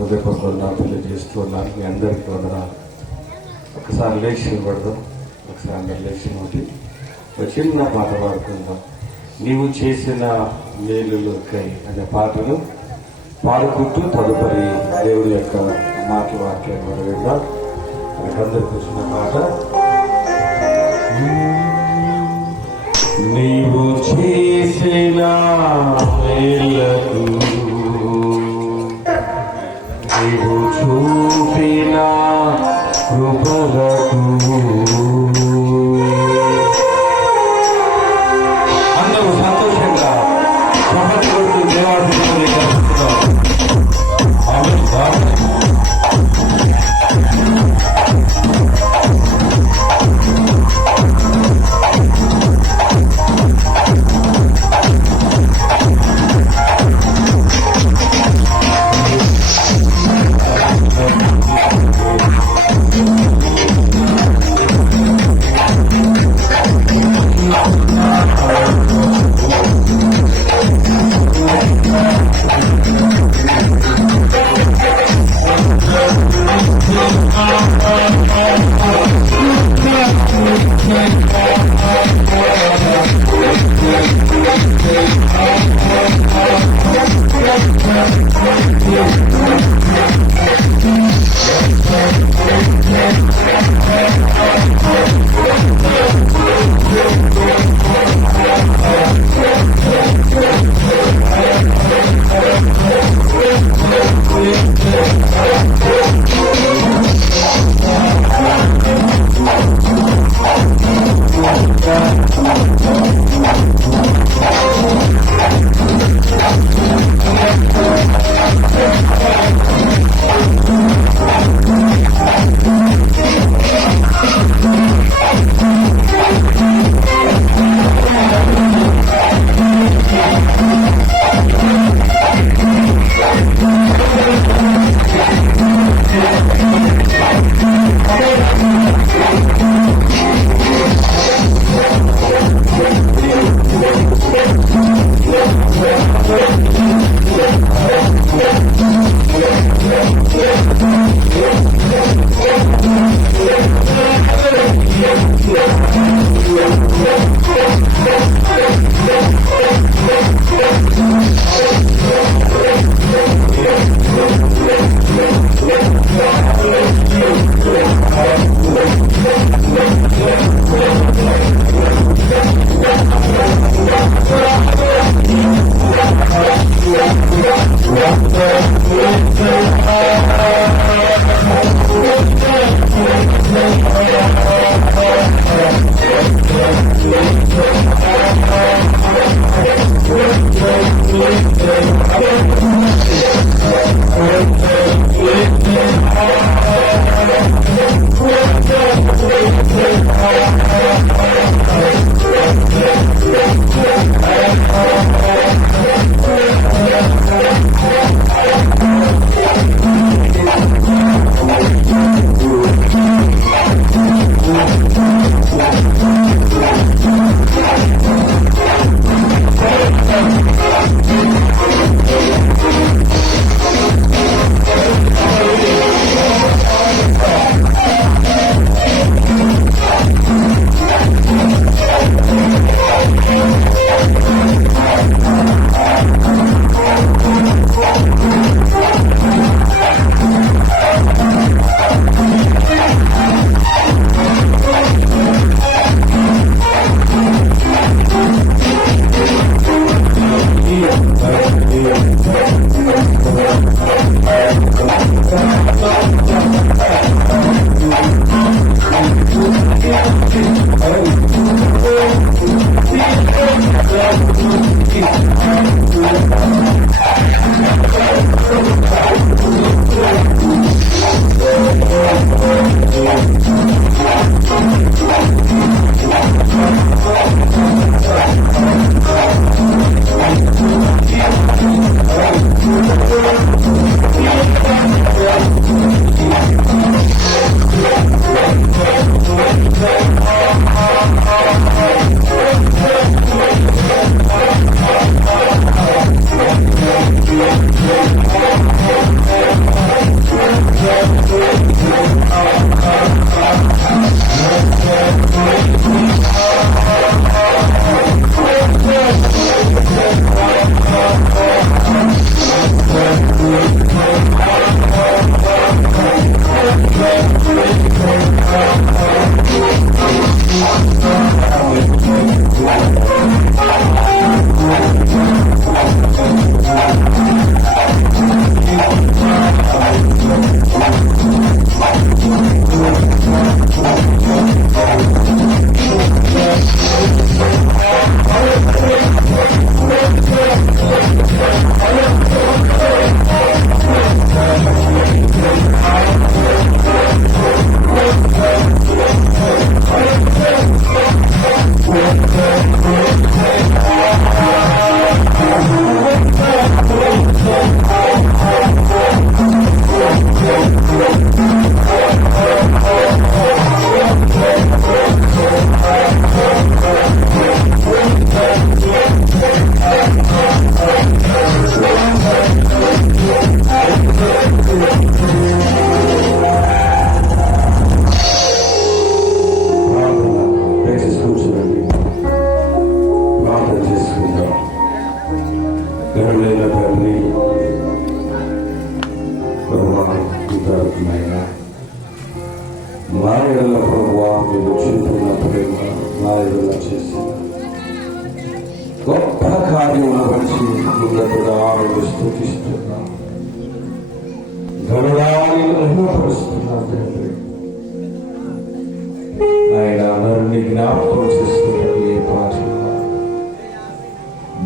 హృదయపూర్వక తెలియజేస్తున్నాను. మీ అందరికీ వందనాలు. ఒకసారి లేచి నిలబడదాం. ఒకసారి అందరు లేచి నోటి ఒక చిన్న పాట పాడుకుందాం. నీవు చేసిన మేలులకై అనే పాటను పాడుకుంటూ తదుపరి దేవుడి యొక్క వాక్యం మనం విందాం. మనకందరికి వచ్చిన పాట. నీవు చేసిన మేలకు నీవు చూపిన కృపలకు అందరూ సంతోషంగా సమర్థుడు దేవాలయంలో కలుపుతున్నాం. ఎడల ప్రభువా మీరు చూపిన ప్రేమ, నా ఎడల చేసిన గొప్ప కార్యమును బట్టి ముందటగా మీరు స్తుతిస్తున్నా, గౌరవాన్ని మహిమపరుస్తున్నా తండ్రి. ఆయన నరుని జ్ఞాపకం చేస్తున్నట్టు ఏ పాట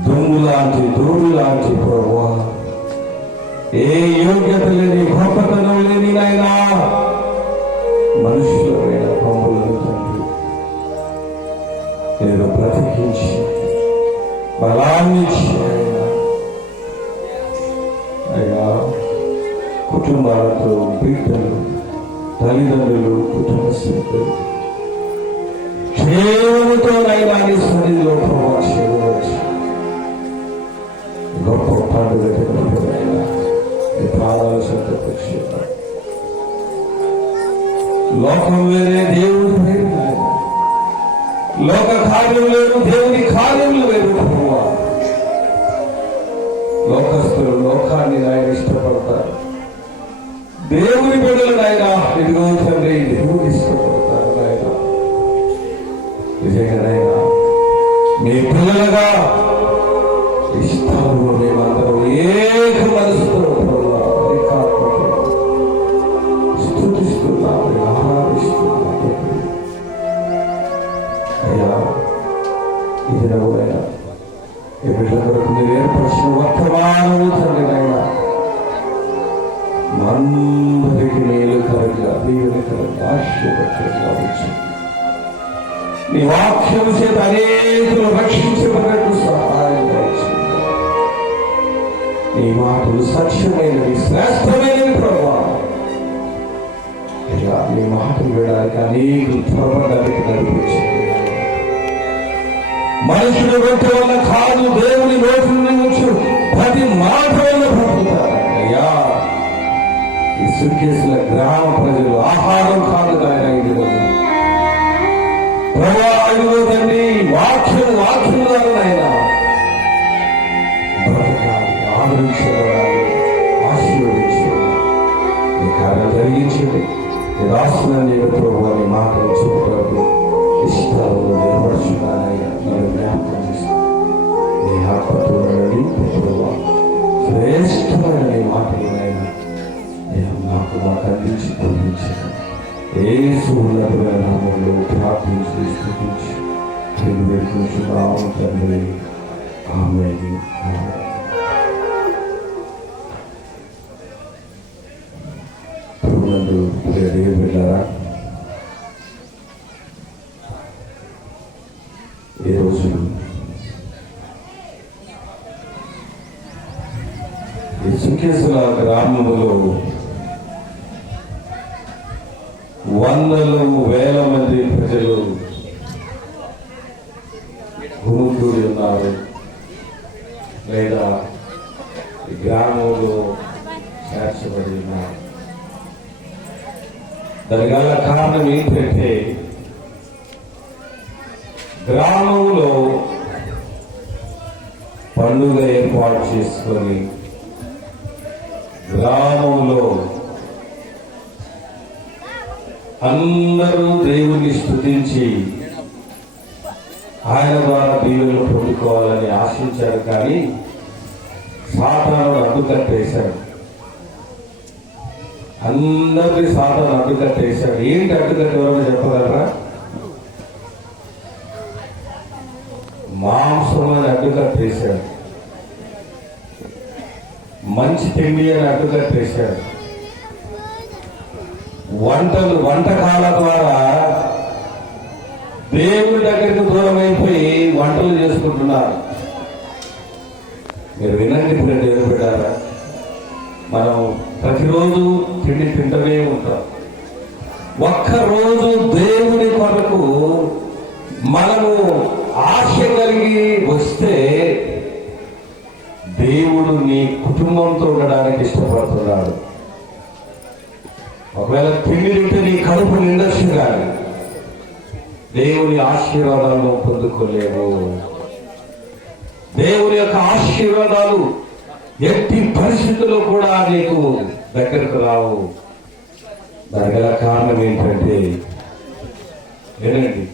దుమ్ము లాంటి దూరు లాంటి ప్రభువా, ఏ యోగ్యత లేని గొప్పతనం లేని నాయనా మనుషులమైన పనులను తండ్రి నేను బ్రతికించి బలాన్ని అయ్యా కుటుంబాలతో బిడ్డలు తల్లిదండ్రులు కుటుంబ సభ్యులు క్షేమముతో అయినా సన్నిధిలో ప్రవాక్ష గొప్ప పండుగ పాదాలు సంతపక్ష లోకం వేరే దేవుడు వేరు, లోక కార్యం వేరు దేవుని కార్యములు వేరు. లోకస్తులు లోకాన్ని ఆయన ఇష్టపడతారు, దేవుని బిడ్డలు ఆయన ఇదిగో తండ్రి దేవుడు ఇష్టపడతారు. ఆయన నిజంగానైనా మీ పిల్లలుగా ఇష్టాలు మేమందరం ఏక మనసుతో స్తుతిస్తున్నాం, ఆరాధిస్తున్నాం. అయ్యా ఇది నవ్వులైనా ఈ బిడ్డ కొరకు మీరు ఏర్పరిచిన వర్తమానము తండ్రినైనా అందరికి మేలుకరంగా దీవెనకరంగా ఆశీర్వదకరంగా ఉంచు. నీ వాక్యం చేత అనేకులు రక్షించబడినట్టు సహాయం చేయండి. నీ మాటలు సత్యమైనవి, శ్రేష్టమైనవి ప్రభావ. ఇలా నీ మాటలు వినడానికి అనేకులు త్వరపడడానికి నడిపించండి. మనుషులు వెంట వల్ల కాదు, దేవుని నోటి నుంచి ప్రతి మాట వల్ల బ్రతుకుతారు. అయ్యా ఈ సుర్కేసుల గ్రామ ప్రజలు ఆహారం కాదు ఆయన ఇది ప్రభావిలో తండ్రి వాక్యం ఆయన బ్రతకాలి, ఆదరించబడాలి, ఆశీర్వదించాలి. ఈ కార్యం జరిగించండి. ఈ రాష్ట్రాన్ని ప్రభావాన్ని మాటలు చూపడానికి ఇష్టాలు నిర్వహించున్నానయ్యా నేను జ్ఞాపకం చేస్తాను. నీ ఆత్మతో ప్రభావ శ్రేష్టమైన నీ మాటలైనా నేను నాకు అందించి పంపించాను. యేసు ఉన్నతమైన నామములో ప్రార్థించి స్తుతించి నేను వేడుకుంటున్నాము తండ్రి. ఆమేన్. ప్రభునందు ప్రియ దేవుని బిడ్డలారా, ఈ రోజు ఈ సుకేసుల గ్రామంలో వందలు వేల మంది ప్రజలు గుమిగూడి ఉన్నారు, లేదా ఈ గ్రామంలో చేర్చబడి ఉన్నారు. దానికి గల కారణం ఏంటంటే గ్రామంలో పండుగ ఏర్పాటు చేసుకొని గ్రామంలో అందరూ దేవుని స్తుతించి ఆయన ద్వారా దీవెనలు పొందుకోవాలని ఆశించారు. కానీ సాతాను అడ్డుకట్టేశాడు, అందరినీ సాతాను అడ్డుకట్టేశాడు. ఏంటి అడ్డుకట్టేవారో చెప్పగలరా? మాంసం అని అడ్డుకట్టేశాడు, మంచి తిండి అని అడ్డుకట్టేశాడు, వంటకాల ద్వారా దేవుడి దగ్గరికి దూరం అయిపోయి వంటలు చేసుకుంటున్నారు. మీరు వినండి, ఇప్పుడు దేవుడు పెట్టారా, మనం ప్రతిరోజు తిండి తింటూనే ఉంటాం. ఒక్కరోజు దేవుడి కొరకు మనము ఆశ కలిగి వస్తే దేవుడు నీ కుటుంబంతో ఉండడానికి ఇష్టపడుతున్నాడు. ఒకవేళ తిండి తింటే నీ కడుపు నిండొచ్చు, కానీ దేవుని ఆశీర్వాదాలను పొందుకోలేవు. దేవుని యొక్క ఆశీర్వాదాలు ఎట్టి పరిస్థితుల్లో కూడా నీకు దగ్గరకు రావు. దాని గల కారణం ఏంటంటే వినండి.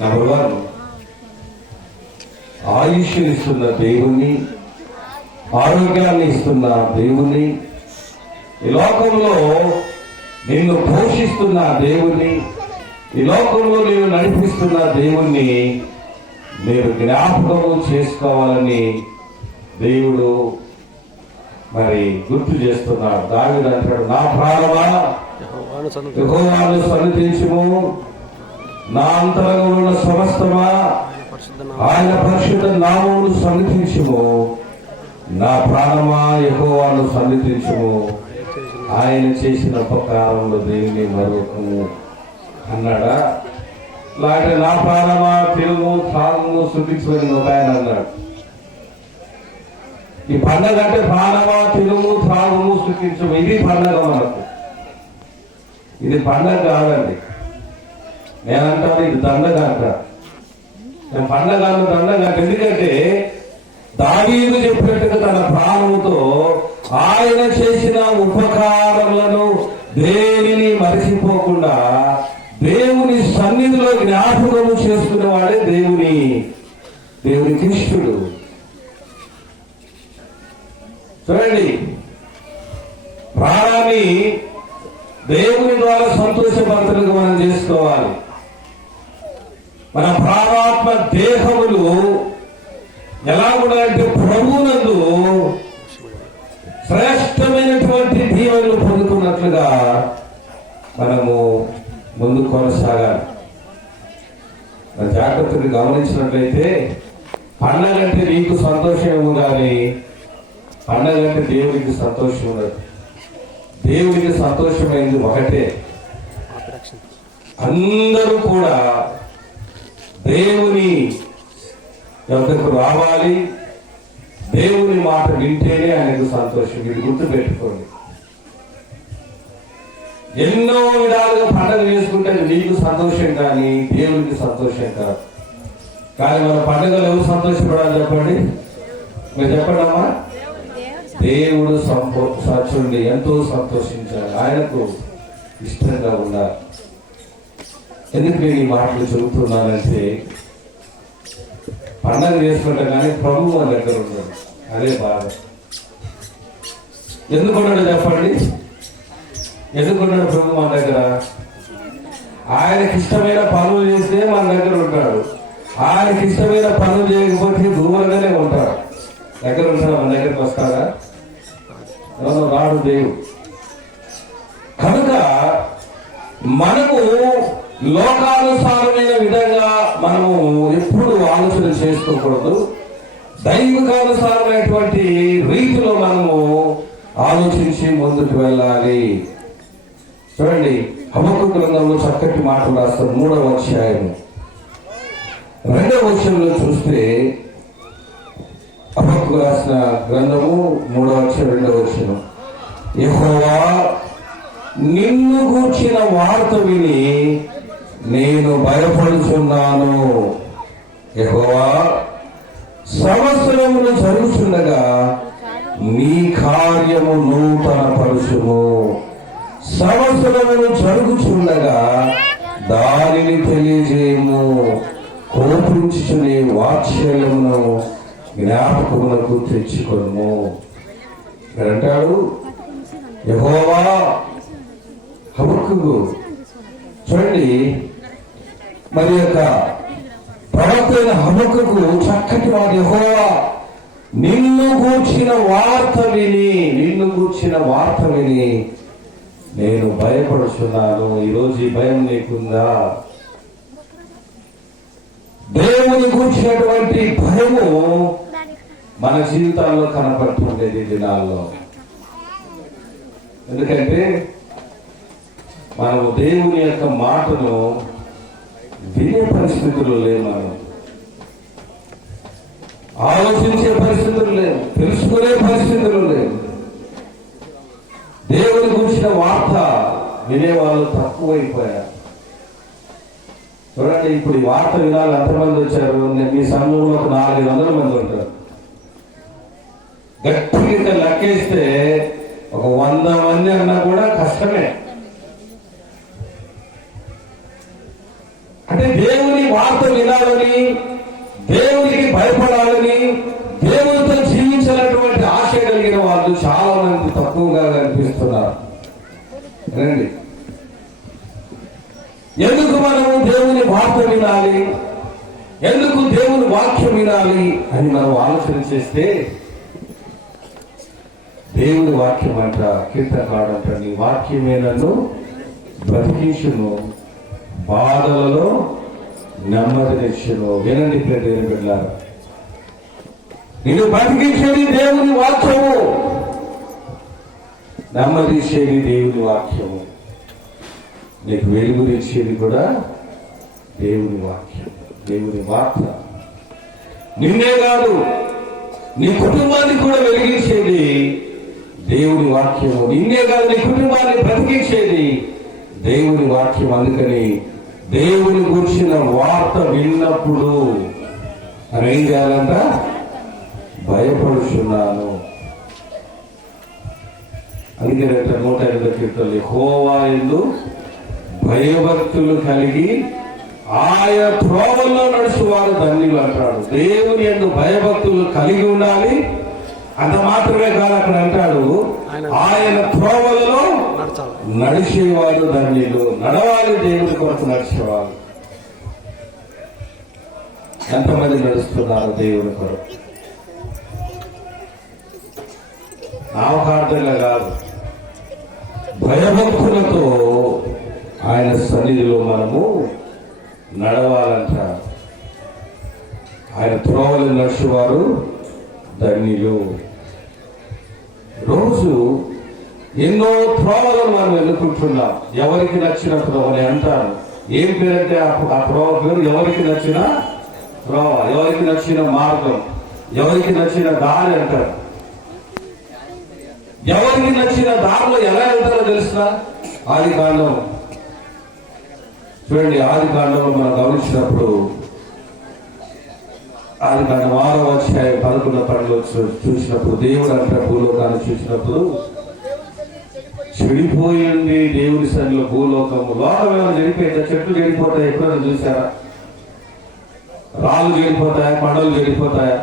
నంబర్ 1, ఆయుష్ ఇస్తున్న దేవుణ్ణి, ఆరోగ్యాన్ని ఇస్తున్న దేవుణ్ణి, ఈ లోకంలో నిన్ను పోషిస్తున్న దేవుణ్ణి, ఈ లోకంలో నేను నడిపిస్తున్న దేవుణ్ణి మీరు జ్ఞాపకము చేసుకోవాలని దేవుడు మరి గుర్తు చేస్తున్నాడు. దావీదు అంటాడు, నా ప్రాణమా యెహోవాను సన్నిధించుము, నా అంతరంగంలో ఉన్న సమస్తమా ఆయన పరిశుద్ధ నామమును సన్నిధించుము, నా ప్రాణమా యెహోవాను సన్నిధించుము, ఆయన చేసిన ఉపకారంలో దేవుని మరొకము అన్నాడా? లేకపోతే నా ప్రాణమా తిరుగు త్రాగము శుద్ధించమని ఒక ఆయన అన్నాడు. ఈ పండగ అంటే ప్రాణమా తిరుగు త్రాగము శుద్ధించము, ఇది పండగ. మనకు ఇది పండగ కాదండి. నేనంటాను ఇది దండగ అంట. నేను పండగ దండగ అంటే, ఎందుకంటే దావీదు చెప్పినట్టుగా తన ప్రాణముతో ఆయన చేసిన ఉపకారములను దేనిని మరిచిపోకుండా దేవుని సన్నిధిలో జ్ఞాపకము చేసుకునేవాడే దేవుని కృష్ణుడు. చూడండి, ప్రాణాన్ని దేవుని ద్వారా సంతోషపరచడానికి మనం చేసుకోవాలి. మన ప్రాణాత్మ దేహములు ఎలా ఉండాలంటే ప్రభువునందు శ్రేష్టమైనటువంటి దీవెనలు పొందుకున్నట్లుగా మనము ముందు కొనసాగాలి. మన జాగ్రత్తగా గమనించినట్లయితే పండగ అంటే నీకు సంతోషమేమో కానీ పండగ అంటే దేవునికి సంతోషం ఉండదు. దేవునికి సంతోషమైంది ఒకటే, అందరూ కూడా దేవుని యొద్దకు రావాలి, దేవుని మాట వింటేనే ఆయనకు సంతోషం. ఇది గుర్తు పెట్టుకోండి. ఎన్నో విధాలుగా పండుగ చేసుకుంటే నీకు సంతోషం కానీ దేవునికి సంతోషం కాదు. కానీ మన పండుగలు ఎవరు సంతోషపడాలి చెప్పండి? మీరు చెప్పండి అమ్మా. దేవుడు సచ్చుండి ఎంతో సంతోషించాలి, ఆయనకు ఇష్టంగా ఉండాలి. ఎందుకు నేను ఈ మాటలు చెబుతున్నానంటే, పండగ చేసుకుంటా కానీ ప్రభు మన దగ్గర ఉన్నాడు, అదే బాధ. ఎందుకున్నాడు చెప్పండి? ఎందుకున్నాడు ప్రభు మన దగ్గర? ఆయనకి ఇష్టమైన పనులు చేస్తే మన దగ్గర ఉంటాడు. ఆయనకి ఇష్టమైన పనులు చేయకపోతే దూరంగానే ఉంటాడు. దగ్గర ఉంటాడు, మన దగ్గరకు వస్తాడా? రాడు దేవుడు. కనుక మనము లోకానుసారమైన విధంగా మనము ఎప్పుడు ఆలోచన చేసుకోకూడదు. దైవికానుసారమైనటువంటి రీతిలో మనము ఆలోచించి ముందుకు వెళ్ళాలి. చూడండి, హబక్కూకు గ్రంథంలో చక్కటి మాటలు రాస్తారు. 3వ అధ్యాయం 2వ వచనంలో చూస్తే, హబక్కూకు రాసిన గ్రంథము 3వ అధ్యాయం 2వ వచనం, యెహోవా నిన్ను గూర్చిన వార్త విని నేను భయపడుచున్నాను. యెహోవా సంవత్సరములు జరుగుచుండగా నీ కార్యము నూతన పరుచుము, సంవత్సరములు జరుగుచుండగా దానిని తెలియజేయము, కోపించుచుని వాత్సల్యమును జ్ఞాపకమునకు తెచ్చుకొనుము. అంటాడు యెహోవా హబక్కూకు. చూడండి, మరి యొక్క ప్రవక్త హబక్కూకు చక్కటి వాడు, యెహోవా నిన్ను గూర్చిన వార్త విని నేను భయపడుచున్నాను. ఈరోజు ఈ భయం నీకుందా? దేవుని గూర్చినటువంటి భయము మన జీవితాల్లో కనపడుతుండేది దినాల్లో. ఎందుకంటే మనము దేవుని యొక్క మాటను వినే పరిస్థితుల్లో లేవు, మనం ఆలోచించే పరిస్థితులు లేవు, తెలుసుకునే పరిస్థితులు లేవు. దేవుని గురించిన వార్త వినేవాళ్ళు తక్కువైపోయారు. చూడండి, ఇప్పుడు ఈ వార్త వినాలి ఎంతమంది వచ్చారు? మీ సంఘంలో ఒక 400 మంది ఉంటారు. గట్టిగా లెక్కేస్తే ఒక 100 మంది అన్నా కూడా కష్టమే. ఎందుకంటే దేవుని వార్త వినాలని, దేవునికి భయపడాలని, దేవునితో జీవించాలన్నటువంటి ఆశ కలిగిన వాళ్ళు చాలా మంది తక్కువగా కనిపిస్తున్నారు. రండి, ఎందుకు మనము దేవుని వార్త వినాలి, ఎందుకు దేవుని వాక్యం వినాలి అని మనం ఆలోచన చేస్తే, దేవుని వాక్యం అంట, కీర్తనకారుడు అంట, నీ వాక్యమే నన్ను బ్రతికించును, బాధలలో నెమ్మదినిచ్చును. వినండి దేవుని బిడ్డలారా, నిన్ను బ్రతికించేది దేవుని వాక్యము, నెమ్మదిచ్చేది దేవుని వాక్యము, నీకు వెలుగునిచ్చేది కూడా దేవుని వాక్యం, దేవుని వార్త. నిన్నే కాదు, నీ కుటుంబాన్ని కూడా వెలిగించేది దేవుని వాక్యము. నిన్నే కాదు, నీ కుటుంబాన్ని బ్రతికించేది దేవుని వాక్యం. అందుకని దేవుని గురించిన వార్త విన్నప్పుడు అని ఏం చేయాలంట? భయపడుచున్నాను. అందుకే 108 కీర్తనలు, యెహోవా యందు భయభక్తులు కలిగి ఆయన త్రోవల్లో నడుచువారు ధన్యులు అంటాడు. దేవుని యందు భయభక్తులు కలిగి ఉండాలి. అంత మాత్రమే కాదు, అక్కడ అంటాడు ఆయన త్రోవలలో నడిచేవారు ధన్యులు. నడవాలి, దేవుని కొరకు నడిచేవారు. ఎంతమంది నడుస్తున్నారు దేవుని కొరకు? నామకార్థంగా కాదు, భయభక్తులతో ఆయన సన్నిధిలో మనము నడవాలంట. ఆయన త్రోవలు నడిచేవారు ధన్యులు. రోజు ఎన్నో త్రోవలను మనం ఎన్నుకుంటున్నాం. ఎవరికి నచ్చిన త్రోవని అంటారు. ఏం పేరంటే ఆ త్రోవ పేరు ఎవరికి నచ్చిన త్రోవ, ఎవరికి నచ్చిన మార్గం, ఎవరికి నచ్చిన దారి అంటారు. ఎవరికి నచ్చిన దారిలో ఎలా వెళ్తారో తెలుసా? ఆది కాండం చూడండి, ఆది కాండంలో మనం గమనించినప్పుడు, ఆది కాండం 6వ అధ్యాయం 11వ పనిలో చూసినప్పుడు, దేవుడు అంటే భూలోకాన్ని చూసినప్పుడు చెడిపోయింది దేవుని సన్నిధిలో భూలోకము. లోకం ఏమైనా చెడిపోయిందా? చెట్లు చెడిపోతాయి, ఎప్పుడైనా చూసారా? రాళ్ళు చెడిపోతాయా? కొండలు చెడిపోతాయా?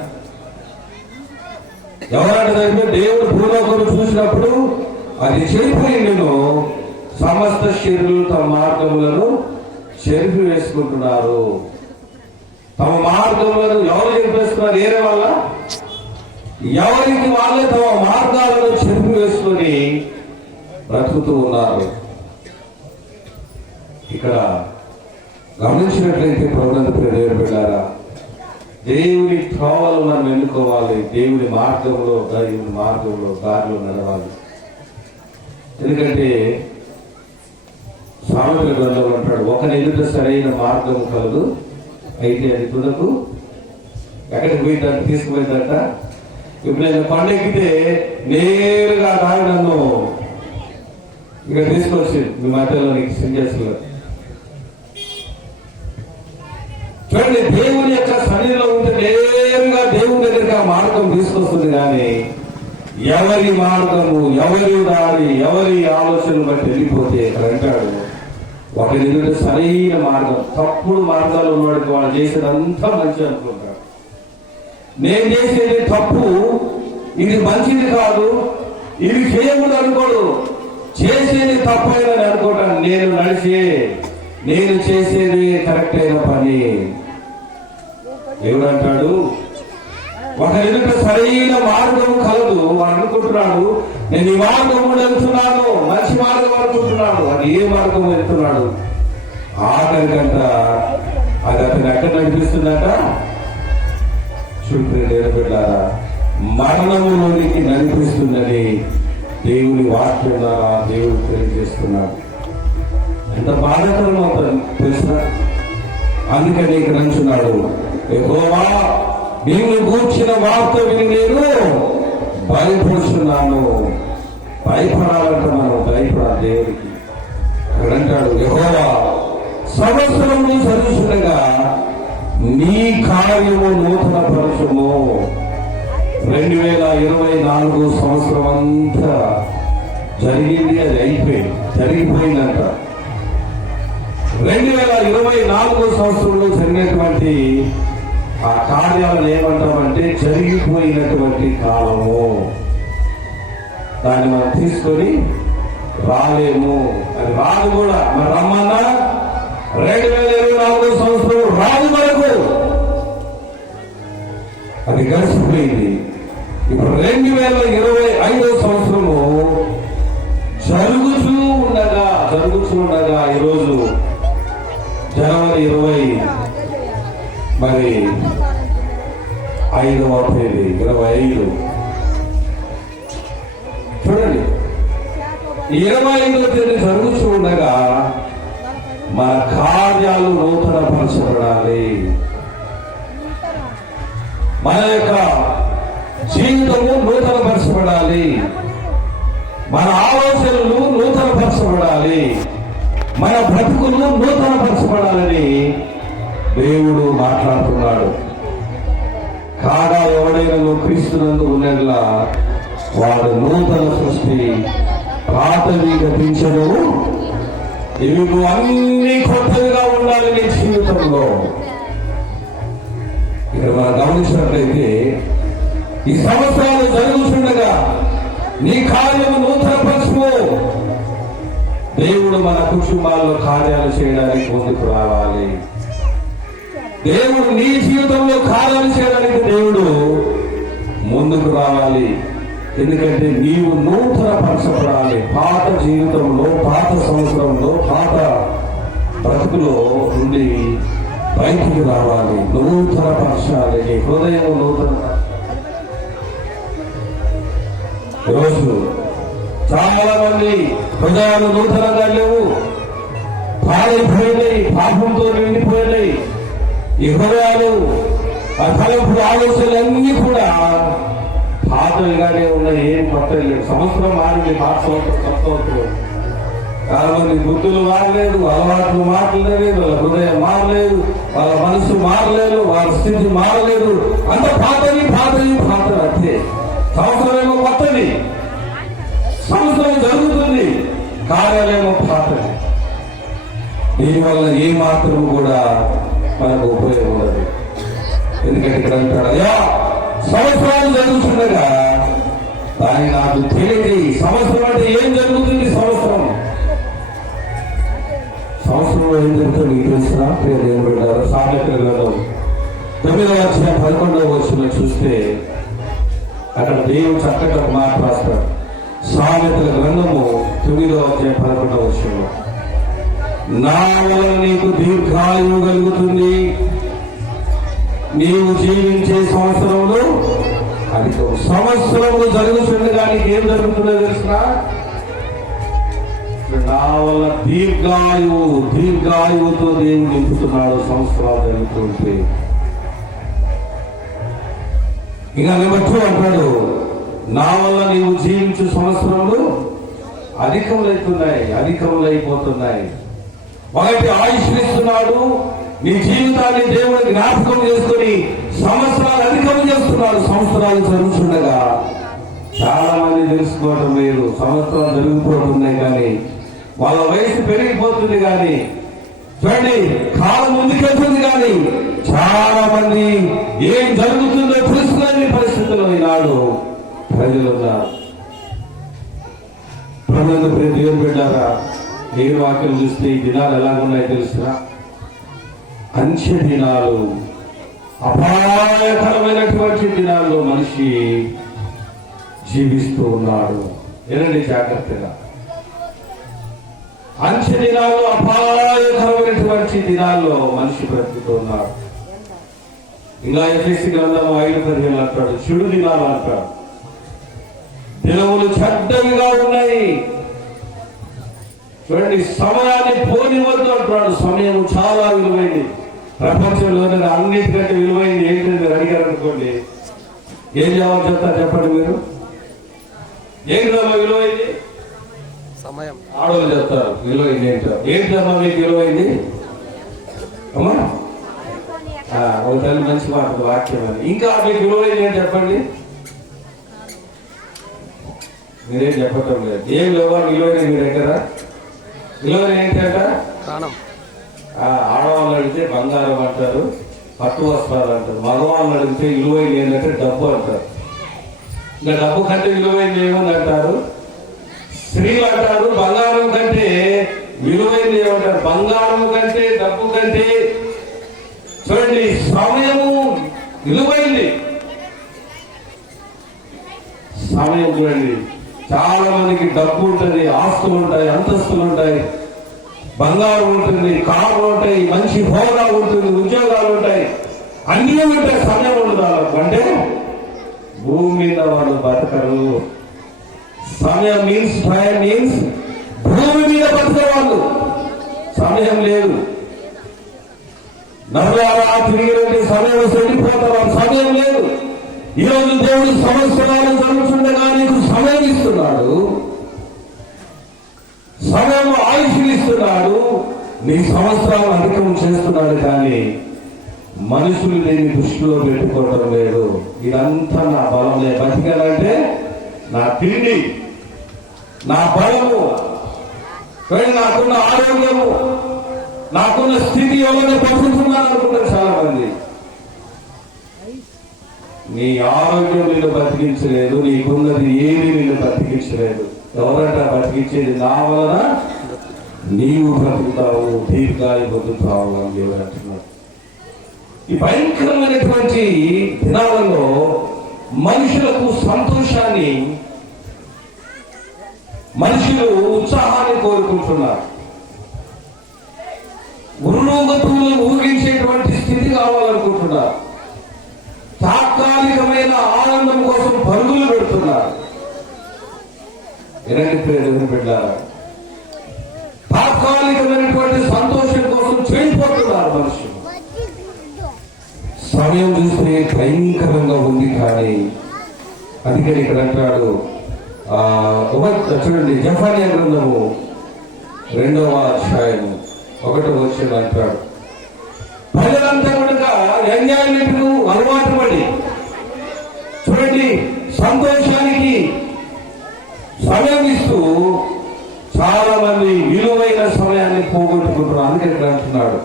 ఎవరంటే దగ్గర దేవుడు భూలోకం చూసినప్పుడు అది చెడిపోయిందను, సమస్త శరీరులు తమ మార్గములను చెరిపి వేసుకుంటున్నారు. తమ మార్గములను ఎవరు చెరిపేస్తున్నారు? ఏరే వల్ల ఎవరికి వాళ్ళే తమ మార్గాలను చెరిపి వేసుకొని బ్రతుకుతూ ఉన్నారు. ఇక్కడ గమనించినట్లయితే ప్రభునందు దేవుని బిడ్డలారా, దేవుని త్రోవలు మనం ఎన్నుకోవాలి. దేవుని మార్గంలో దారిలో నడవాలి. ఎందుకంటే సామెతల గ్రంథంలో అంటాడు, ఒకని ఎదుట సరైన మార్గం కలదు, అయితే అది తుదకు ఎక్కడికి పోయిందంట? తీసుకుపోయిందంట. ఇప్పుడు నేను కొండెక్కితే నేరుగా దారి నన్ను ఇక్కడ తీసుకొచ్చి మీ మధ్యలో నీకు సింగేశ్వరు. చూడండి, దేవుని యొక్క సన్నిధిలో ఉంటే నేరుగా దేవుని దగ్గరికి ఆ మార్గం తీసుకొస్తుంది. కానీ ఎవరి మార్గము, ఎవరి దారి, ఎవరి ఆలోచన బట్టి వెళ్ళిపోతే ఇక్కడ అంటాడు, ఒకరి ఎదుట సరైన మార్గం. తప్పుడు మార్గాలు ఉన్నవాడికి వాళ్ళు చేసేదంతా మంచి అనుకుంటారు. నేను చేసేది తప్పు, ఇది మంచిది కాదు, ఇది చేయకూడదు అనుకోడు. చేసేది తప్పైనని అనుకుంటాను. నేను చేసేది కరెక్ట్ అయిన పని. దేవుడు అంటాడు, ఒకరి ఎదుట సరైన మార్గం కలదు అని అనుకుంటున్నాడు. నేను ఈ మార్గం వెళ్తున్నాను, మంచి మార్గం అనుకుంటున్నాడు. అది ఏ మార్గం వెళ్తున్నాడు? ఆఖరికంట అది అతను ఎక్కడ నడిపిస్తుందట? చుట్టూ నిలబెట్టారా మరణములోనికి నడిపిస్తుందని దేవుని వాక్యం ద్వారా దేవుడు తెలియజేస్తున్నాడు. ఎంత బాధాకరం అవుతుంది తెలుసా? అందుకని ఇక్కడ అంటున్నాడు, యెహోవా నిన్ను గూర్చిన వార్త విని నేను భయపడుతున్నాను. భయపడాలంట మనం, భయపడాలి దేవుడికి. అక్కడ అంటాడు, యెహోవా సంవత్సరము సదృశులుగా నీ కార్యము నూతన పరచము. 2024 సంవత్సరం అంతా జరిగింది, అది అయిపోయింది, జరిగిపోయిందంట. 2024 సంవత్సరంలో జరిగినటువంటి ఆ కార్యాలను ఏమంటామంటే జరిగిపోయినటువంటి కాలము. దాన్ని మనం తీసుకొని రాలేము, అది రాదు కూడా. మరి రమ్మన్నా 2024 సంవత్సరం రాదు వరకు అది గడిచిపోయింది. ఇప్పుడు 2025 సంవత్సరము జరుగుతూ ఉండగా ఈరోజు జనవరి 20 మరి 5వ తేదీ 25 చూడండి. 25వ తేదీ జరుగుతూ ఉండగా మన కార్యాలు నూతనపరచబడాలి. మన యొక్క జీవితము నూతనపరచబడాలి. మన ఆలోచనలు నూతనపరచబడాలి. మన బ్రతుకులు నూతనపరచబడాలని దేవుడు మాట్లాడుతున్నాడు. కాగా ఎవడైనా క్రీస్తునందు ఉన్నట్లా వాడు నూతన సృష్టి, పాతవి గతించను, ఇవి అన్ని కొత్తగా ఉండాలి నీ జీవితంలో. ఇక్కడ మనం గమనించినట్లయితే ఈ సంవత్సరాలు జరుగుతుండగా నీ కార్యము నూతనపరచుకో. దేవుడు మన కుటుంబాల్లో కార్యాలు చేయడానికి ముందుకు రావాలి. దేవుడు నీ జీవితంలో కార్యాలు చేయడానికి దేవుడు ముందుకు రావాలి. ఎందుకంటే నీవు నూతనపరచబడాలి. పాత జీవితంలో, పాత సంవత్సరంలో, పాత బ్రతుకులో నుండి బయటికి రావాలి. నూతనపరచాలి. నీ హృదయం నూతనపరచాలి. ఈరోజు చాలా మంది హృదయాలు నూతనంగా లేవు, పాడైపోయినాయి, పాపంతో నిండిపోయినాయి. ఈ హృదయాలు, ఆ తలంపులు, ఆలోచనలన్నీ కూడా పాతవిగానే ఉన్నాయి. ఏం కొత్త లేదు. సంవత్సరం మారింది, పాత సంవత్సరం కొత్త అవుతుంది. చాలా మంది బుద్ధులు మారలేదు, అలవాట్లు మారలేదు, వాళ్ళ హృదయం మారలేదు, వాళ్ళ మనసు మారలేదు, వాళ్ళ స్థితి మారలేదు. అంత పాతది అంతే. సంవత్సరమేమో కొత్తది, సంవత్సరం జరుగుతుంది, కార్యాలేమో పాతది. దీనివల్ల ఏ మాత్రం కూడా మనకు ఉపయోగం ఉండదు. ఎందుకంటే ఇక్కడ అంటాడు, అయ్యా సంవత్సరాలు జరుగుతుండగా దాన్ని నాకు తెలియదు. సంవత్సరం అంటే ఏం జరుగుతుంది? సంవత్సరంలో ఏం జరుగుతుంది నీకు తెలిసిన ప్రియ దేవుని బిడ్డలారా, సామెతల గ్రంథం 9వ అధ్యాయం 11వ వచనంలో చూస్తే అక్కడ దేవుడు చక్కగా ఒక మాట రాస్తాడు. సామెతల గ్రంథము 9వ అధ్యాయం 11వ వచనంలో, నా వలన నీకు దీర్ఘాయువు కలుగుతుంది, నీవు జీవించే సంవత్సరంలో అధికం. సంవత్సరంలో జరుగుతుండగా నీకు ఏం జరుగుతుందో తెలిసిన? నా వల్ల దీర్ఘాయువుతో దేవుడు నింపుతున్నాడు. సంవత్సరాలు జరుగుతుంటే ఇక నిబట్టు అంటాడు, నా వల్ల నీవు జీవించే సంవత్సరంలో అధికములైపోతున్నాయి. ఒకటి ఆయుష్నిస్తున్నాడు, నీ జీవితాన్ని దేవుడు జ్ఞాపకం చేసుకుని సంవత్సరాలు అధికం చేస్తున్నాడు. సంవత్సరాలు జరుగుతుండగా చాలా మంది తెలుసుకోవడం లేదు. సంవత్సరాలు జరిగిపోతున్నాయి కానీ వాళ్ళ వయసు పెరిగిపోతుంది, కానీ చూడండి కాలం ముందుకెళ్తుంది, కానీ చాలా మంది ఏం జరుగుతుందో తెలుసుకోలేని పరిస్థితుల్లో ఈనాడు ప్రజలు ఉన్నారు. దేవుని బిడ్డారా, దేవుని వాక్యం చూస్తే ఈ దినాలు ఎలాగున్నాయో తెలుసునా? అంచె దినాలు, అపాయకరమైనటువంటి దినాల్లో మనిషి జీవిస్తూ ఉన్నాడు. వినండి జాగ్రత్తగా. అంచె దినాల్లో, అపాయకరమైనటువంటి దినాల్లో మనిషి బ్రతుకుతూ ఉన్నాడు. ఇంకా ఎఫెసీ గ్రంథం 5:15 అంటాడు, చెడు దినాలు అంటాడు. దినములు చెడ్డవిగా ఉన్నాయి. చూడండి, సమయాన్ని పోనివద్దు అంటున్నాడు. సమయం చాలా విలువైంది. ప్రపంచంలోనే అన్నిటికంటే విలువైంది ఏంటంటే అడిగారు అనుకోండి, ఏం జవాబు చెప్తారు చెప్పండి మీరు? ఏంటమ్మా విలువైంది? సమయం. ఆడవాళ్ళు చెప్తారు విలువైంది ఏంటో. ఏంటమ్మా మీకు విలువైంది? అమ్మా ఒక తల్లి మంచి మాట, వాక్యం అని. ఇంకా మీకు విలువైంది ఏంటి చెప్పండి? మీరేం చెప్పటం లేదు. ఏం విలువైంది మీ దగ్గర? విలువైన ఏంటంట? ప్రాణం. ఆడవాళ్ళు అడిగితే బంగారం అంటారు, పట్టు వస్త్రాలు అంటారు. మగవాళ్ళని అడిగితే విలువైన ఏంటంటే డబ్బు అంటారు. ఇంకా డబ్బు కంటే విలువైంది ఏమని అంటారు, స్త్రీలు అంటారు. బంగారం కంటే విలువైంది ఏమంటారు, బంగారం కంటే డబ్బు కంటే చూడండి సమయము విలువైంది. సమయం చూడండి, చాలా మందికి డబ్బు ఉంటుంది, ఆస్తులు ఉంటాయి, అంతస్తులు ఉంటాయి, బంగారం ఉంటుంది, కార్లు ఉంటాయి, మంచి హోదా ఉంటుంది, ఉద్యోగాలు ఉంటాయి, అన్నీ ఉంటాయి. సమయం ఉండదు వాళ్ళకు. అంటే భూమి మీద వాళ్ళు బతకరు. సమయం మీన్స్ టైం మీన్స్ భూమి మీద బతికే వాళ్ళు. సమయం లేదు. నవ్వాలా తిరిగి సమయం చెడిపోతారు, సమయం లేదు. ఈరోజు దేవుడు సంవత్సరాలు జరుగుతుండగా నీకు సమయం ఇస్తున్నాడు, సమయం ఆయుష్నిస్తున్నాడు, నీ సంవత్సరాలు అధికం చేస్తున్నాడు. కానీ మనుషులు దీన్ని దృష్టిలో పెట్టుకోవడం లేదు. ఇదంతా నా బలం, బతికానంటే నా తిండి, నా బలము, నాకున్న ఆరోగ్యము, నాకున్న స్థితి ఎవరైనా బతుకుతున్నాను అనుకుంటారు చాలా మంది. నీ ఆరోగ్యం నిన్ను బతికించలేదు, నీకున్నది ఏది నిన్ను బతికించలేదు. ఎవరంట బతికించేది? నా వలన నీవు బ్రతుకుతావు, దీర్ఘాయు బతుకుతావు అని దేవుడు అంటున్నాడు. ఈ భయంకరమైనటువంటి దినాలలో మనుషులకు సంతోషాన్ని, మనుషులు ఉత్సాహాన్ని కోరుకుంటున్నారు. ఉరుగతులు ఊగించేటువంటి స్థితి కావాలనుకుంటున్నారు. తాత్కాలికమైన ఆనందం కోసం పరుగులు పెడుతున్నారు. వినండి ప్రియమైన బిడ్డలారా, తాత్కాలికమైనటువంటి సంతోషం కోసం చెడిపోతున్నారు మనుషులు. సమయం చూస్తే భయంకరంగా ఉంది. కానీ అందుకని ఇక్కడ అంటాడు, చూడండి జెఫన్యా గ్రంథము 2వ అధ్యాయము 1వ వచనం అంటాడు, ప్రజలంతా కూడా ఎంజాయ్మెంట్కు అలవాటు పడి చూడండి సంతోషానికి సమయం ఇస్తూ చాలా మంది విలువైన సమయాన్ని పోగొట్టుకుంటున్నారు. అందుకని అంటున్నాడు,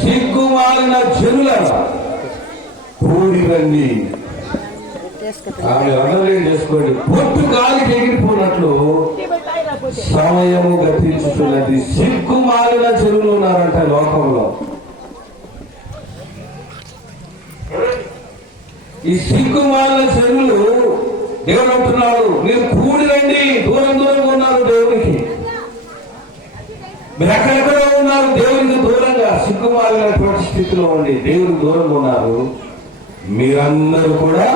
సిగ్గుమాలిన జనులారా కూడి రండి. ఆమె అందరం చేసుకోండి. పొట్టు గాలికి ఎగిరిపోయినట్లు సమయము గతించుతున్నది. సిగ్గుమాలిన జనులు ఉన్నారంట లోకంలో. ఈ సిగ్గుమాలిన జనులు దేవుడు అంటున్నాడు, మీరు కూడి రండి. దూరం దూరంగా ఉన్నారు దేవునికి, మీరు ఎక్కడెక్కడో ఉన్నారు దేవునికి దూరంగా, సిగ్గుమాలినటువంటి స్థితిలో ఉండి దేవునికి దూరంగా ఉన్నారు. మీరందరూ కూడా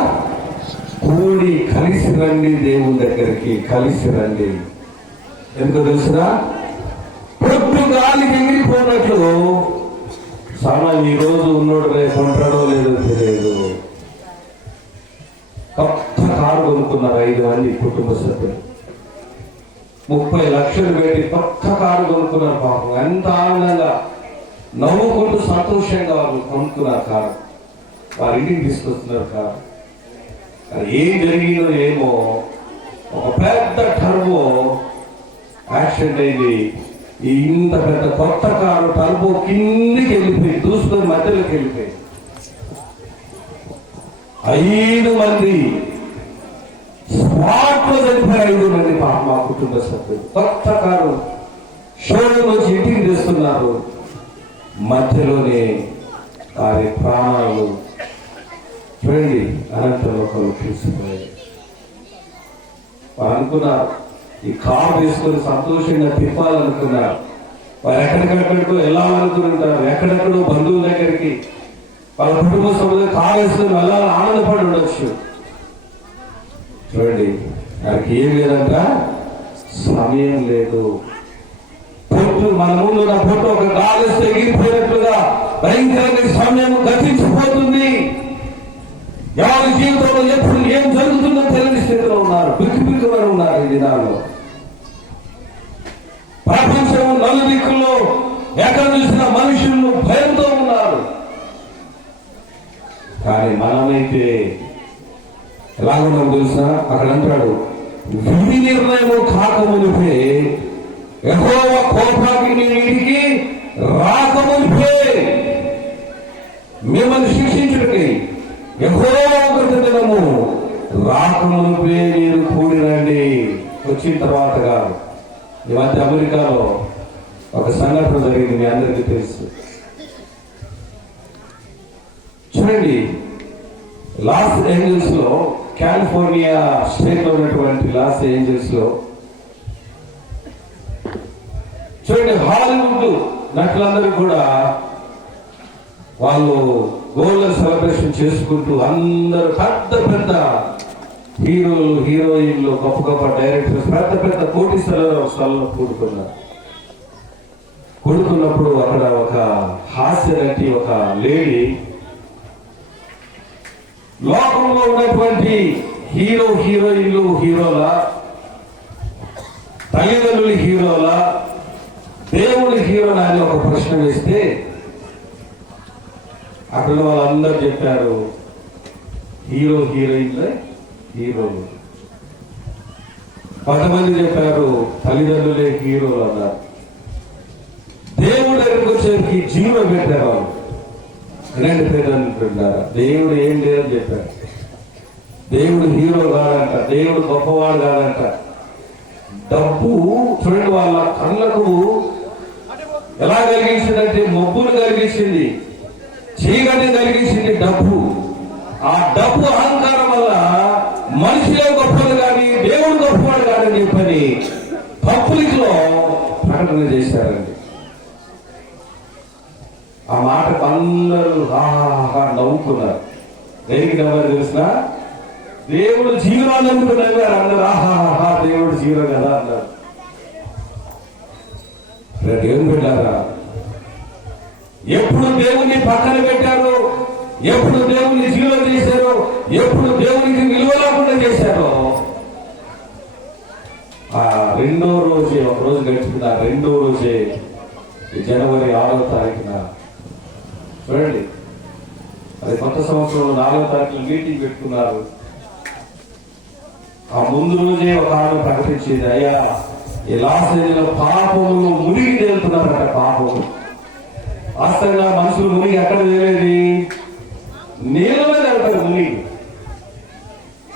కూడి కలిసి రండి, దేవుని దగ్గరికి కలిసి రండి. ఎందుకు తెలుసునా? పొట్టు గాలికి ఎగిరిపోయినట్లు సమయం ఈ రోజు ఉన్నోడు రేపు ఉంటాడో లేదో తెలియదు. కొత్త కారు కొనుక్కున్నారు 5 మంది కుటుంబ సభ్యులు. 30 లక్షలు పెట్టి కొత్త కారు కొనుక్కున్నారు. పాపం ఎంత ఆనందంగా నవ్వుకుంటూ సంతోషంగా వాళ్ళు కొనుక్కున్నారు కారు. వారి ఇంటికి తీసుకొస్తున్నారు కారు. అది ఏం జరిగిందో ఏమో, ఒక పెద్ద టర్బో యాక్సిడెంట్ అయింది. ఈ ఇంత పెద్ద కొత్త కారు టర్బో కిందికి వెళ్ళిపోయి దూసుకొని మధ్యలోకి వెళ్ళిపోయి 5 మంది స్పాట్ లో చనిపోయి 5 మంది మా కుటుంబ సభ్యులు. కొత్త కారు షోరూమ్ నుంచి ఇంటికి తెస్తున్నారు, మధ్యలోనే వారి ప్రాణాలు చూడండి అనంతలోకంలో తీసుకుపోయాయి. వారు అనుకున్నారు ఈ కారు తీసుకొని సంతోషంగా తిప్పాలనుకున్నారు. వారు ఎక్కడికక్కడికో వెళ్ళాలనుకుంటారు, ఎక్కడెక్కడో బంధువుల దగ్గరికి వాళ్ళ కుటుంబ సభ్యులు కారు వేసుకొని వెళ్ళాలని ఆనందపడి ఉండొచ్చు. చూడండి వారికి ఏం లేదంట, సమయం లేదు. పొట్టు మన ముందు ఉన్న పొట్టు ఒక గాలిస్తే ఎగిరిపోయినట్లుగా భయంకరంగా సమయం గతించిపోతుంది. ఎవరి జీవితంలో ఎప్పుడు ఏం జరుగుతుందో తెలియని స్థితిలో ఉన్నారు, బిక్కుబిక్కుమని ఉన్నారు ఈ దినాల్లో. ప్రపంచం నలుదిక్కుల్లో ఎక్కడ చూసిన మనుషులు భయంతో ఉన్నారు. కానీ మనమైతే ఎలాగున్నాం తెలుసా? అక్కడ అంటాడు, విధి నిర్ణయం కాకమునిపే యెహోవా కోపాగ్ని వీడికి రాక ఆటగాడు. ఈ మధ్య అమెరికాలో ఒక సంఘటన జరిగింది, మీ అందరికీ తెలుసు. చూడండి, లాస్ ఏంజల్స్ లో, కాలిఫోర్నియా స్టేట్ లో ఉన్నటువంటి లాస్ ఏంజల్స్ లో చూడండి, హాలీవుడ్ నటులందరూ కూడా వాళ్ళు గోల్డెన్ సెలబ్రేషన్ చేసుకుంటూ అందరూ పెద్ద పెద్ద హీరోలు, హీరోయిన్లు, గొప్ప గొప్ప డైరెక్టర్స్, పెద్ద పెద్ద కోటీశ్వరాలు కూడుకున్నప్పుడు అక్కడ ఒక హాస్య నటి, ఒక లేడీ లోకంలో ఉన్నటువంటి హీరో, హీరోయిన్లు హీరోల, తల్లిదండ్రులు హీరోల, దేవుడి హీరోని అని ఒక ప్రశ్న వేస్తే అక్కడ వాళ్ళందరూ చెప్పారు హీరో హీరోయిన్లే హీరోలు. కొంతమంది చెప్పారు తల్లిదండ్రులే హీరోలు అన్నారు. దేవుడు దగ్గరికి వచ్చేసరికి జీవో పెట్టారు వాళ్ళు. రెండు పేదంటున్నారా, దేవుడు ఏం లేదని చెప్పారు. దేవుడు హీరో కాదంట, దేవుడు గొప్పవాడు కాదంట. డబ్బు చూడండి, వాళ్ళ కళ్ళకు ఎలా కలిగించిందంటే మబ్బును కలిగించింది, చీకటి కలిగించింది డబ్బు. ఆ డబ్బు అహంకారం వల్ల మనిషిలో గొప్పలు కానీ దేవుడు గొప్పవాడు కాదని చెప్పని పబ్లిక్లో ప్రకటన చేశారండి. ఆ మాటకు అందరూ ఆహా నవ్వుకున్నారు. దేనికి నవ్వారు తెలిసిన? దేవుడు జీవనాన్ని ఎందుకు నవ్వారు అందరు. ఆహాహా దేవుడు జీవనం కదా అన్నారు. దేవుని బిడ్డారా, ఎప్పుడు దేవుణ్ణి పక్కన పెట్టారో, ఎప్పుడు దేవుణ్ణి జీవో చేశారో, ఎప్పుడు దేవునికి విలువ లేకుండా చేశారో, ఆ రెండో రోజే, ఒక రోజు గడిచిన రెండో రోజే జనవరి 6వ తారీఖున చూడండి, అది కొత్త సంవత్సరంలో 4వ తారీఖున మీటింగ్ పెట్టుకున్నారు. ఆ ముందు రోజే ఒక ఆమె ప్రకటించింది, అయ్యా ఈ లాస్ ఏంజల్స్ పాపంలో మునిగి తేలుతున్నారట. పాపం వాస్తవంగా మనుషులు మునిగి ఎక్కడ తేలేది? నీళ్ళ మీద వెళ్తారు మునిగి,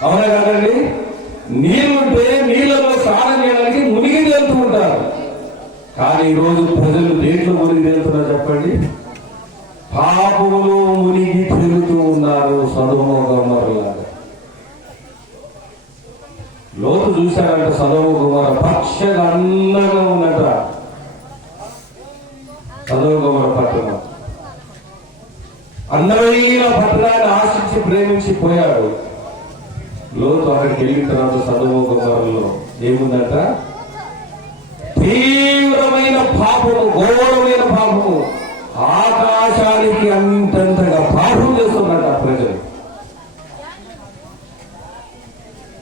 అవునా కదండి? నీళ్ళుంటే నీళ్ళలో స్నానం చేయడానికి మునిగి తేలుతూ ఉంటారు. కానీ ఈరోజు ప్రజలు దేంట్లో మునిగి తేలుతున్నారు చెప్పండి? పాపములో మునిగి తేలుతూ ఉన్నారు. సొదొమ గొమొర్రాలాగా. లోతు చూశాడంట సొదొమ గొమొర్రా పచ్చగా అందంగా ఉన్నట. సొదొమ గొమొర్రా పట్టణం అందమైన పట్టణాన్ని ఆశించి ప్రేమించి పోయాడు. లోతు అక్కడికి వెళ్ళిన తర్వాత సొదొమ గొమొర్రాలో ఏముందట? తీవ్రమైన పాపము, ఘోరమైన పాపము, ఆకాశానికి అంతంతగా పాపం చేస్తున్నట్ట ప్రజలు.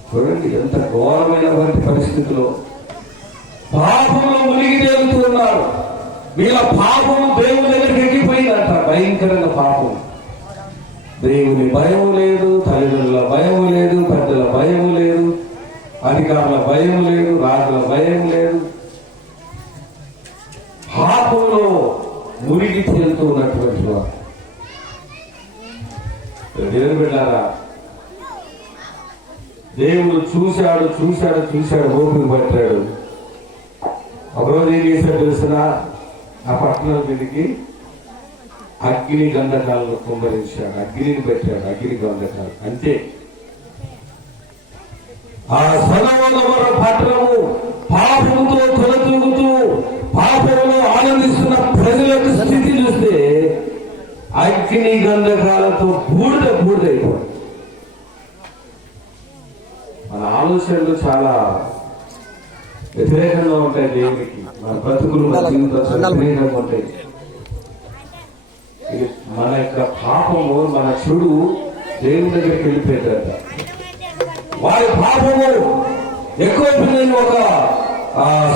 చూడండి ఎంత ఘోరమైన పరిస్థితిలో పాపంలో మునిగి తేలుతూ ఉన్నారు. వీళ్ళ పాపము దేవుని దగ్గరికి ఎక్కిపోయిందట. భయంకరంగా పాపం. దేవుని భయం లేదు, తల్లిదండ్రుల భయం లేదు, పెద్దల భయం లేదు, అధికారుల భయం లేదు, రాజుల భయం లేదు. పాపంలో మునిగి తేలుతూ ఉన్నటువంటి వారు. దేవుని బిడ్డారా, దేవుడు చూశాడు చూశాడు చూశాడు, ఓపిక పట్టాడు. ఒకరోజు ఏం చేశాడు తెలిసిన? ఆ పట్టణం మీదకి అగ్ని గంధకాలను కుమ్మరించాడు, అగ్నిని పెట్టాడు, అగ్ని గంధకాలు. అంతే. ఆ సొదొమ గొమొర్రా పట్టణము పాపముతో తొలతూగుతూ పాపములో ఆనందిస్తున్న ప్రజల యొక్క స్థితి చూస్తే అగ్ని గంధకాలతో బూడిదైపోయింది. మన ఆలోచనలు చాలా వ్యతిరేకంగా ఉంటాయి దేవునికి. మన బ్రతుకులు, మన జీవితాలు వ్యతిరేకంగా ఉంటాయి. మన యొక్క పాపము, మన చెడు దేవుని దగ్గరికి వెళ్ళిపోయేట. వారి పాపము ఎక్కువ ఒక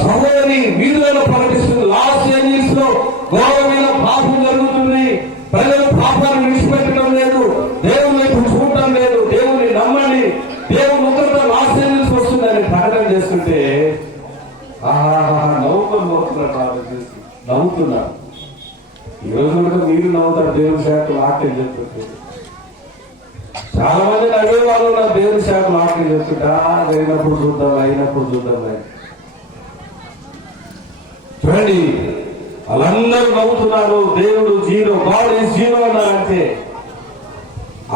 సహోదరి వీధులలో ప్రకటిస్తుంది. లాస్ ఏంజల్స్ లో ఘోరమైన పాపం జరుగుతుంది. ప్రజలు పాపాన్ని విడిచిపెట్టడం లేదు, దేవుని వైపు చూడటం లేదు. దేవుని నమ్మండి, దేవుని ముఖంతో లాస్ ఏంజల్స్ వస్తుందని ప్రకటన చేస్తుంటే నవ్వుతున్నారు. ఈ రోజు కూడా మీరు నవ్వుతారు. దేవుని శాఖలు ఆటలు చెప్తుంటే చాలా మంది నవ్వేవాళ్ళు నా దేవుని శాఖలు ఆటలు చెప్తుంటా. అయినప్పుడు చూద్దాం, అయినప్పుడు చూద్దాం. చూడండి, వాళ్ళందరూ నవ్వుతున్నారు. దేవుడు జీరో, గాడ్ ఈజ్ జీరో అన్నారంటే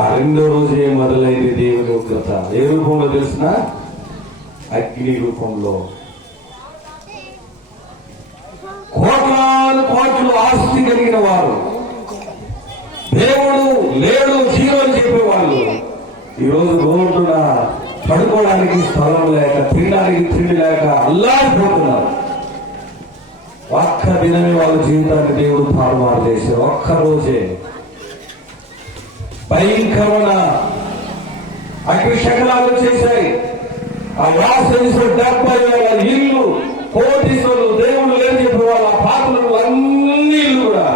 ఆ రెండో రోజే మొదలైంది దేవుని ఉగ్రత. ఏ రూపంలో తెలిసిన? అగ్ని రూపంలో. కోట్లాను కోట్లు ఆస్తి కలిగిన వారు, దేవుడు లేడు, జీరో అని చెప్పేవాళ్ళు, ఈరోజు రోడ్డున పడుకోవడానికి స్థలం లేక, తినడానికి తిండి లేక అల్లాడిపోతున్నారు. ఒక్క దినమే వాళ్ళ జీవితాన్ని దేవుడు తారుమారు చేశారు. ఒక్క రోజే భయంకరమైన అగ్ని శకలాలు చేశాయి. ఆ వాసన 70,000 ఇల్లు, కోటీశ్వరులు, దేవుడు లేని చెప్పే వాళ్ళ పాత్రలు అన్ని ఇల్లు కూడా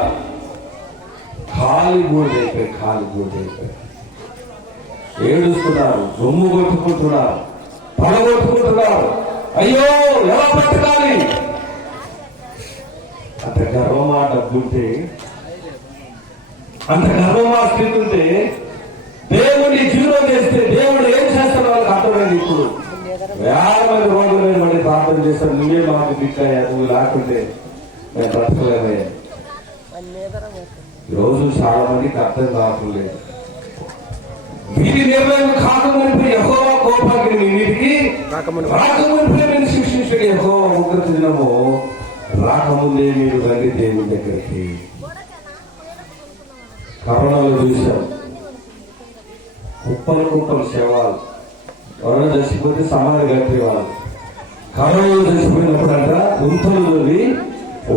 ఖాళీ బూడిదైపోయి ఏడుస్తున్నారు, రొమ్ము కొట్టుకుంటున్నారు, పడగొట్టుకుంటున్నారు. అయ్యో ఎలా బ్రతకాలి? అంత గర్వమా డబ్బుంటే, అంత గర్వమా స్థితి ఉంటే దేవుడిని జీరో చేస్తే దేవుడు ఏం చేస్తాడు వాళ్ళకి అర్థమైంది. ఇప్పుడు వేల మంది రోడ్ల మీద మళ్ళీ ప్రార్థన చేస్తాడు, నువ్వే మాకు దిక్కయ్యా, నువ్వు లేకుంటే మేము బ్రతకలేమయ్యా. ఈరోజు చాలా మందికి అర్థం కావట్లేదు. వీరి నిర్ణయం కాకమునిపై యెహోవా కోపాగ్ని వీరికి రాకమునిపై నేను శిక్షించడు. యెహోవా ఉగ్రత దినము రాకముందే మీరు రండి దేవుని దగ్గరికి. కరోనాలో చూశాం, కుప్పలు శవాలు. కరోనా చచ్చిపోతే సమాధి కట్టేవాళ్ళు. కరోనా చచ్చిపోయినప్పుడంట గుంతలు తోలి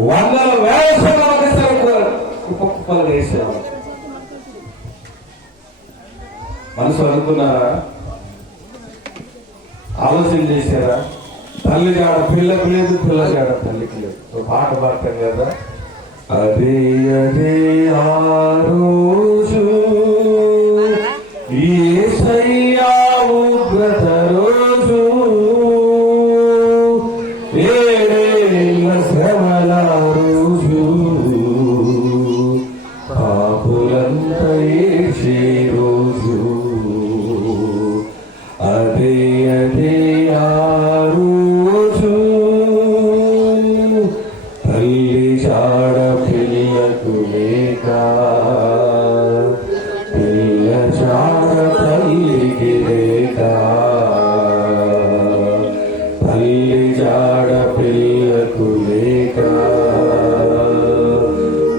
100,000 శవాలు కుప్పలు వేసేవాళ్ళు. మనసు అనుకున్నారా? ఆలోచన చేశారా? తల్లి జాడ పిల్లకి లేదు, పిల్ల జాడ తల్లికి లేదు. పాట పాడతాం కదా, అదే అదే ఆ రోజు యేసయ్యా ఉగ్రత రోజు, ఏడేళ్ల శ్రమల రోజు, పాపులంతా ఏడ్చే రోజు, అదే అదే ఆ రోజు, తల్లి జాడ పిల్లకు లేక, పిల్ల జాడ తల్లికి లేక, తల్లి జాడ పిల్లకు లేక,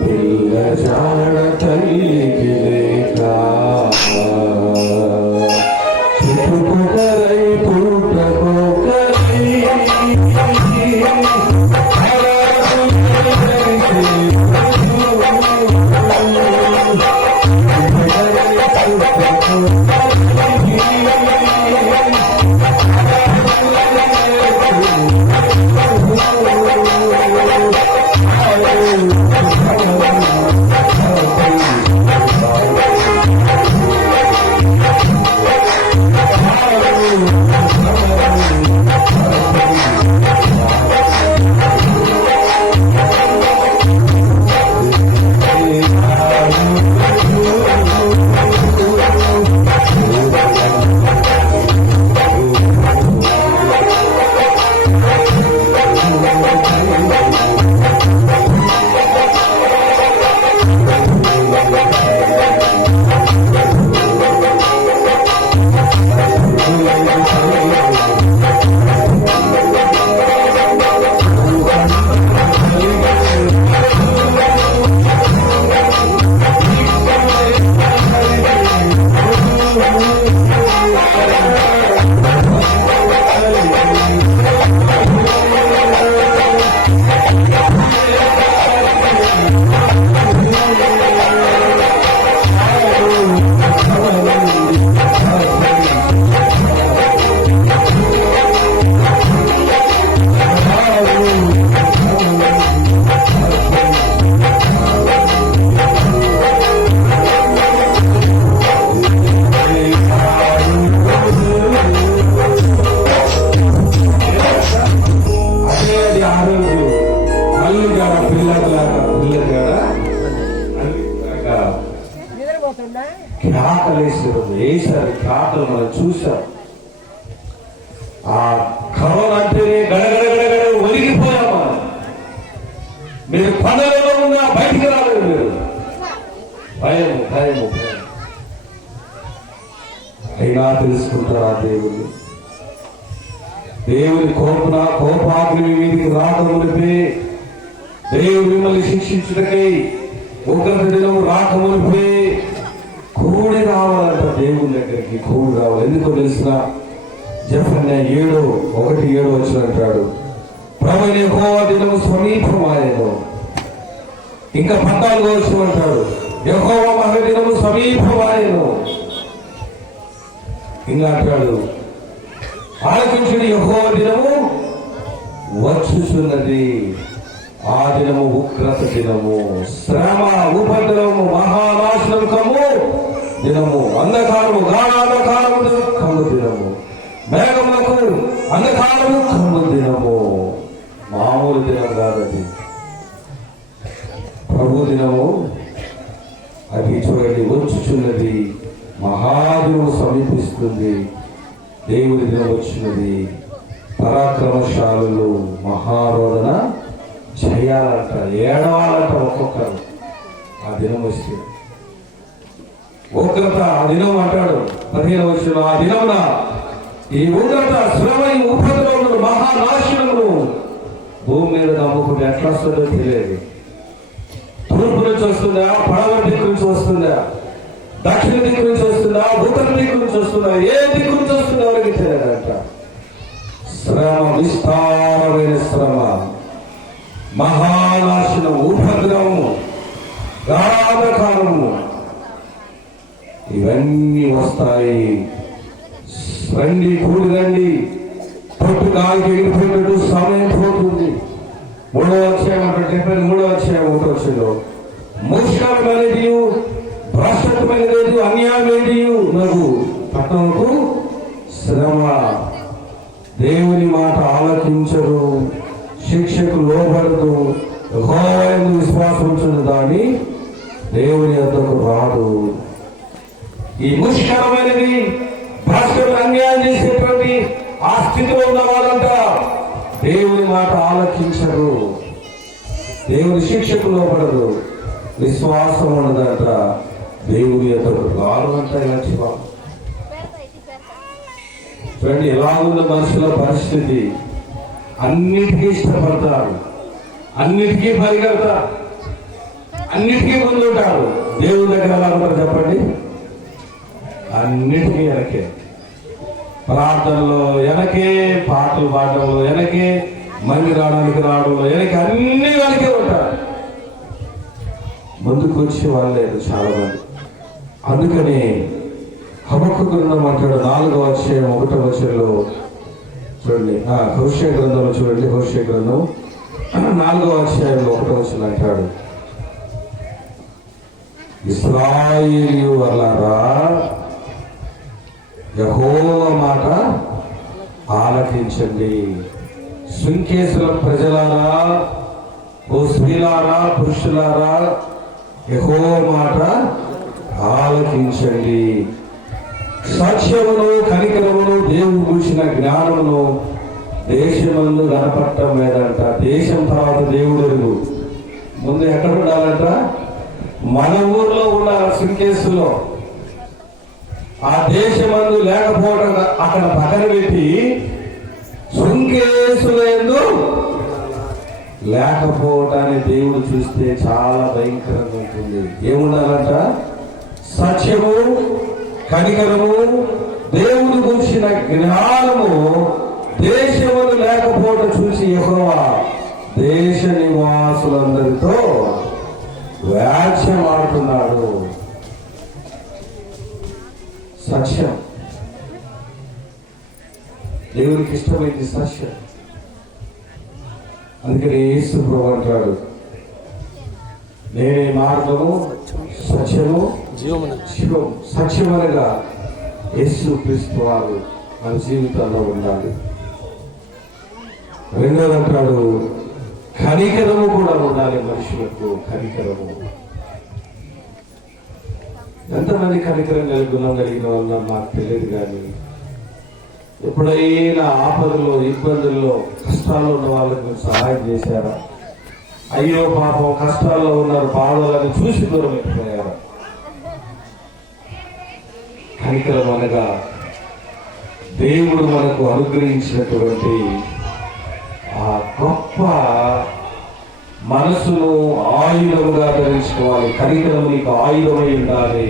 పిల్ల జాడ తల్లికి లేక, చెప్పుకొకరై పుట్టకొకరై కేకలేసారు, వేశారు, కేకలు మనం చూసాం. ఆ కరోనా అంటేనే గడగడ ఒలిగిపోయాం మనం. బండలలో ఉన్న బయటికి రాలేదు మీరు. భయము భయము భయం. అయినా తెలుసుకుంటారా దేవుని? దేవుని కోపాగ్ని మీదికి రాకమునిపే, దేవుడు మిమ్మల్ని శిక్షించుటకై ఉగ్రత దినం రాకమునిపే కూడి రావాలంట. దేవుని దగ్గరికి కూడి రావాలి. ఎందుకో తెలిసిన జెఫన్యా 7:1-7 వచ్చినట్టాడు, ప్రభువైన యెహోవా దినము సమీపమాయెను. ఇంకా 14 వచ్చినట్టాడు, యెహోవా మహాదినము సమీపమాయెను. ఇంకా అంటాడు, ఆలకించుడి, యెహోవా దినము వచ్చుచున్నది. ఆ దినము ఉగ్రత దినము, శ్రమ, ఉపద్రవము, మహానాశనము దినము, అంధకారము, గాఢాంధకారము దుఃఖము దినము, మేఘములకు అంధకారము కమ్ము దినము. మామూలు దినం కాదది, ప్రభు దినము. అది చూడండి, వచ్చుచున్నది. మహాదినము సమీపిస్తుంది. దేవుడి దినం వచ్చినది. పరాక్రమశాలులు మహారోదన చేయాలంట, ఏడవాలంట ఒక్కొక్కరు. ఆ దినం వస్తే ఉగ్రత, ఆ దినం అంటాడు 15వ వచనం, ఆ దినమున ఈ ఉగ్రత, శ్రమ, ఉపద్రవములు, మహానాశనములు భూమి మీద నమ్ముకుంటే ఎట్లా వస్తుందో తెలియదు. తూర్పు నుంచి వస్తుందా, పడవ దిక్కు నుంచి వస్తుందా, దక్షిణ దిక్కు నుంచి వస్తుందా, ఉత్తర దిక్కు నుంచి వస్తుందా, ఏ దిక్కు నుంచి వస్తుందో ఎవరికి తెలియదంట. శ్రమ, విస్తారమైన శ్రమ, మహానాశనం, ఉపద్రవము, గాఢాంధకారము ఇవన్నీ వస్తాయి. రండి, కూడి రండి, పొట్టు గాలికి ఎగిరిపోయినట్టు సమయం పోతుంది. 3వ అధ్యాయం అంటే 3వ అధ్యాయం 1వ వచనంలో, ముష్కరమైనది, భ్రష్టమైనది, అన్యాయమైనది నాకు పట్టణకు శ్రమ. దేవుని మాట ఆలకించరు, శిక్షకు లోబడదు, యెహోవాయందు విశ్వాసం ఉంచదు, దాన్ని దేవుని వద్దకు రాదు. ఈ ముష్కరమైనది, భ్రష్టం, అన్యాయం చేసేటువంటి ఆ స్థితిలో ఉన్న వాళ్ళంట దేవుని మాట ఆలకించరు, దేవుని శిక్షకు లోబడదు, విశ్వాసం ఉండదంట, దేవుని ఎదురు రాను అంట. ఇలాంటి చూడండి ఎలా ఉన్న మనుషుల పరిస్థితి. అన్నిటికీ ఇష్టపడతారు, అన్నిటికీ పరిగెడతారు, అన్నిటికీ ముందుంటారు. దేవుని దగ్గర ఎలా ఉంటారు చెప్పండి? అన్నిటికీ వెనకే, ప్రార్థనలో వెనకే, పాటలు పాడడంలో వెనకే, మంది రావడంలో వెనకే, అన్ని వెనకే ఉంటారు. ముందుకు వచ్చే వాళ్ళు లేదు చాలా మంది. అందుకని హబక్కు గ్రంథం అంటాడు 4వ అధ్యాయం 1వ వచనంలో చూడండి, హోషేయ గ్రంథంలో చూడండి, హోషేయ గ్రంథం 4వ అధ్యాయంలో 1వ వచనం అంటాడు, ఇశ్రాయేలు వల్లారా యెహోవా మాట ఆలకించండి. సుంకేసుల ప్రజలారా, ఓ స్త్రీలారా, పురుషులారా, యెహోవా మాట ఆలకించండి. సత్యమును, కనికరమును, దేవుడు కూర్చిన జ్ఞానమును దేశమందు కనపడటం లేదంట. దేశం తర్వాత దేవుడు ముందు ఎక్కడ ఉండాలంట? మన ఊర్లో ఉండాలి, సుంకేసులో. ఆ దేశమందు లేకపోవడం అక్కడ పక్కన పెట్టి సుంకేసులందు లేకపోవటాన్ని దేవుడు చూస్తే చాలా భయంకరంగా ఉంటుంది. ఏముండాలంట? సత్యము, కనికరము, దేవుడు కూర్చిన జ్ఞానము దేశములు లేకపోవడం చూసి యెహోవా దేశ నివాసులందరితో వ్యాజ్యం ఆడుతున్నాడు. సత్యం దేవునికి ఇష్టమైంది, సత్యం. అందుకని యేసు ప్రభువు అంటాడు, నేనే మార్గము, సత్యము, జీవము. సత్యం అనగా యేసు క్రీస్తు వారు మన జీవితంలో ఉండాలి. రెండోది అంటాడు, కనికరము కూడా ఉండాలి మనుషులకు. కనికరము, ఎంతమంది కనికరం కలిగి గుణం కలిగిన వల్ల నాకు తెలియదు, కానీ ఎప్పుడైనా ఆపదలో, ఇబ్బందుల్లో, కష్టాల్లో ఉన్న వాళ్ళకి మీరు సహాయం చేశారా? అయ్యో పాపం కష్టాల్లో ఉన్నారు, బాధలని చూసి దూరం అయిపోయారు. కనికరం అనగా దేవుడు మనకు అనుగ్రహించినటువంటి ఆ గొప్ప మనసును ఆయుధముగా ధరించుకోవాలి. కనికరం నీకు ఆయుధమై ఉండాలి.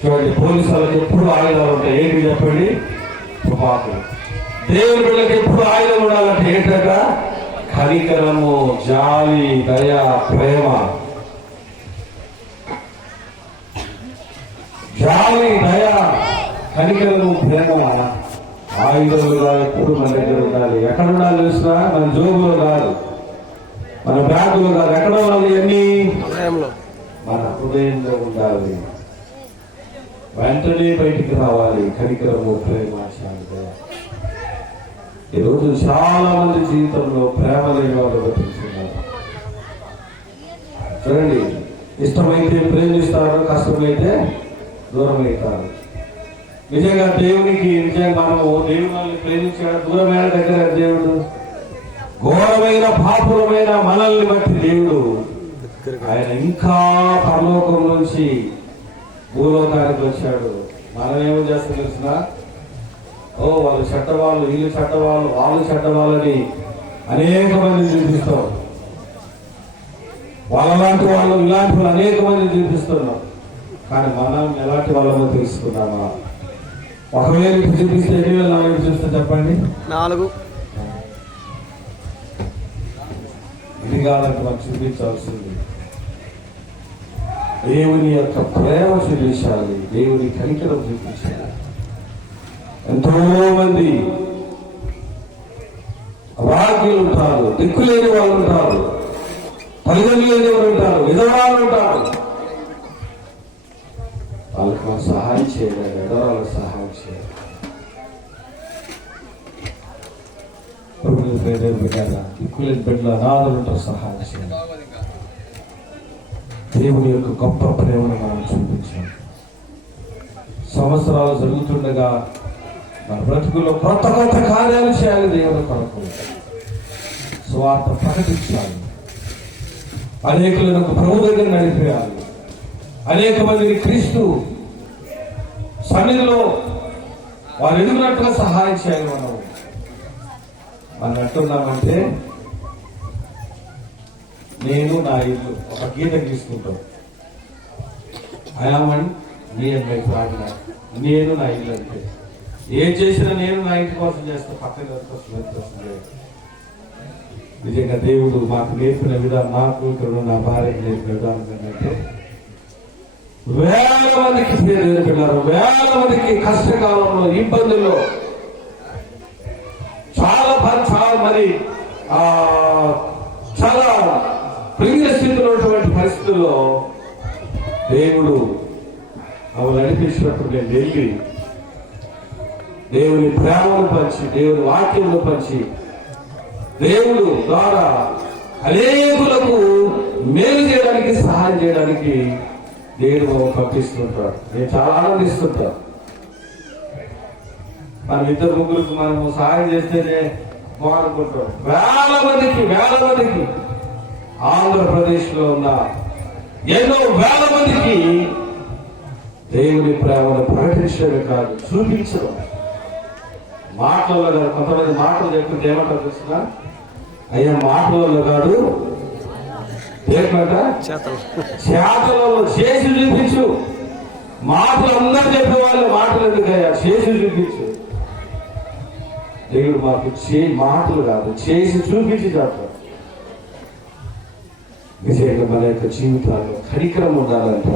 చూడండి, పోలీసులకు ఎప్పుడు ఆయుధాలు ఉంటాయి. ఏంటి చెప్పండి? తుపాకులు. దేవుని బిడ్డలకు ఎప్పుడు ఆయుధం ఉండాలంటే ఏంటంట? కనికరము, జాలి, దయ, ప్రేమ. జాలి, దయ, కనికరము, ప్రేమ ఆయుధాలుగా ఎప్పుడు మన దగ్గర ఉండాలి. ఎక్కడ ఉండాలి చూసినా? మన జోబులో కాదు, మన బ్యాగులో కాదు. ఎక్కడ ఉండాలి? అన్ని మన హృదయంలో ఉండాలి. వెంటనే బయటికి రావాలి. కనికరము, ప్రేమ, శాంతి. ఈరోజు చాలా మంది జీవితంలో ప్రేమ లేని వాళ్ళు బతుకుతున్నారు. చూడండి, ఇష్టమైతే ప్రేమిస్తారు, కష్టమైతే దూరం అవుతారు. నిజంగా దేవునికి మనము దేవుని ప్రేమించాడు, దూరమైన దగ్గర దేవుడు. ఘోరమైన పాపులమైన మనల్ని బట్టి దేవుడు ఆయన ఇంకా పరలోకం నుంచి భూలోకానికి వచ్చాడు. మనం ఏమో చేస్తాం తెలిసిన? వాళ్ళు చెడ్డవాళ్ళు, వీళ్ళు చెడ్డవాళ్ళు, వాళ్ళు చెడ్డవాళ్ళని అనేక మంది చూపిస్తాం. వాళ్ళలాంటి వాళ్ళు, ఇలాంటి వాళ్ళు అనేక మంది చూపిస్తున్నాం. కానీ మనం ఎలాంటి వాళ్ళమో తెలుసుకున్నామా? ఒకవేళ ఇప్పుడు చూపిస్తే 2004 చూస్తే చెప్పండి. 4 ఇది కాదంటే మనం చూపించాల్సింది దేవుని యొక్క ప్రేమ చూపించాలి, దేవుని కనికరం చూపించాలి. ఎంతో మంది అభాగ్యులు ఉంటారు, దిక్కులేని వాళ్ళు ఉంటారు, తల్లిదండ్రులు లేని వాళ్ళు ఉంటారు, విధవరాలు ఉంటారు. వాళ్ళకి మనం సహాయం చేయాలి, విధవరాలకు సహాయం చేయాలి. దిక్కులేని బిడ్డలు, అనాథలు ఉంటారు, సహాయం చేయాలి. దేవుని యొక్క గొప్ప ప్రేమను మనం చూపించాలి. సంవత్సరాలు జరుగుతుండగా మన బ్రతుకుల్లో కొత్త కొత్త కార్యాలు చేయాలి. దేవుని కొరకు స్వార్థ ప్రకటించాలి. అనేకులను ప్రభు దగ్గర నడిపేయాలి. అనేక మందిని క్రీస్తు సన్నిధిలో వారు ఎదుగునట్టుగా సహాయం చేయాలి. మనం అంటున్నామంటే నేను నా ఇల్లు ఒక గీత గీసుకుంటాం. ఐఆమ్ మీ అండ్ మై ప్రార్థన. నేను నా ఇల్లు అంటే ఏం చేసినా నేను నా ఇంటి కోసం చేస్తాను, పక్కన కోసం. నిజంగా దేవుడు మాకు నేర్పిన విధానం, నాకు ఇక్కడ నా భార్యకు నేర్పిన విధానం ఏంటంటే, వేల మందికి పిల్లలు, వేల మందికి కష్టకాలంలో, ఇబ్బందుల్లో, చాలా మరి చాలా ప్రియ స్థితిలో ఉన్నటువంటి పరిస్థితుల్లో దేవుడు అవి నడిపించినప్పుడు నేను వెళ్ళి దేవుని ప్రేమను పంచి, దేవుని వాక్యమును పంచి, దేవుడు ద్వారా అనేకులకు మేలు చేయడానికి, సహాయం చేయడానికి దేవుడు పంపిస్తుంటాడు. నేను చాలా ఆనందిస్తుంటా. మనం ఇద్దరు ముగ్గురికి మనము సహాయం చేస్తేనే బాగుంటుంటాం. వేల మందికి ఆంధ్రప్రదేశ్ లో ఉన్న ఎన్నో వేల మందికి దేవుని ప్రేమను ప్రకటించడమే కాదు, చూపించడం. మాటలలో కాదు. కొంతమంది మాటలు చెప్తుంటే ఏమంటారు చూసినా? అయ్యా మాటలలో కాదు, ఏంటంట చేతలలో చేసి చూపించు. మాటలు అందరూ చెప్పేవాళ్ళు, మాటలు ఎందుకయ్యా, చేసి చూపించు. దేవుడు మాకు మాటలు కాదు, చేసి చూపించి చెప్తాడు. నిజంగా మన యొక్క జీవితాల్లో కనికరం ఉండాలంట.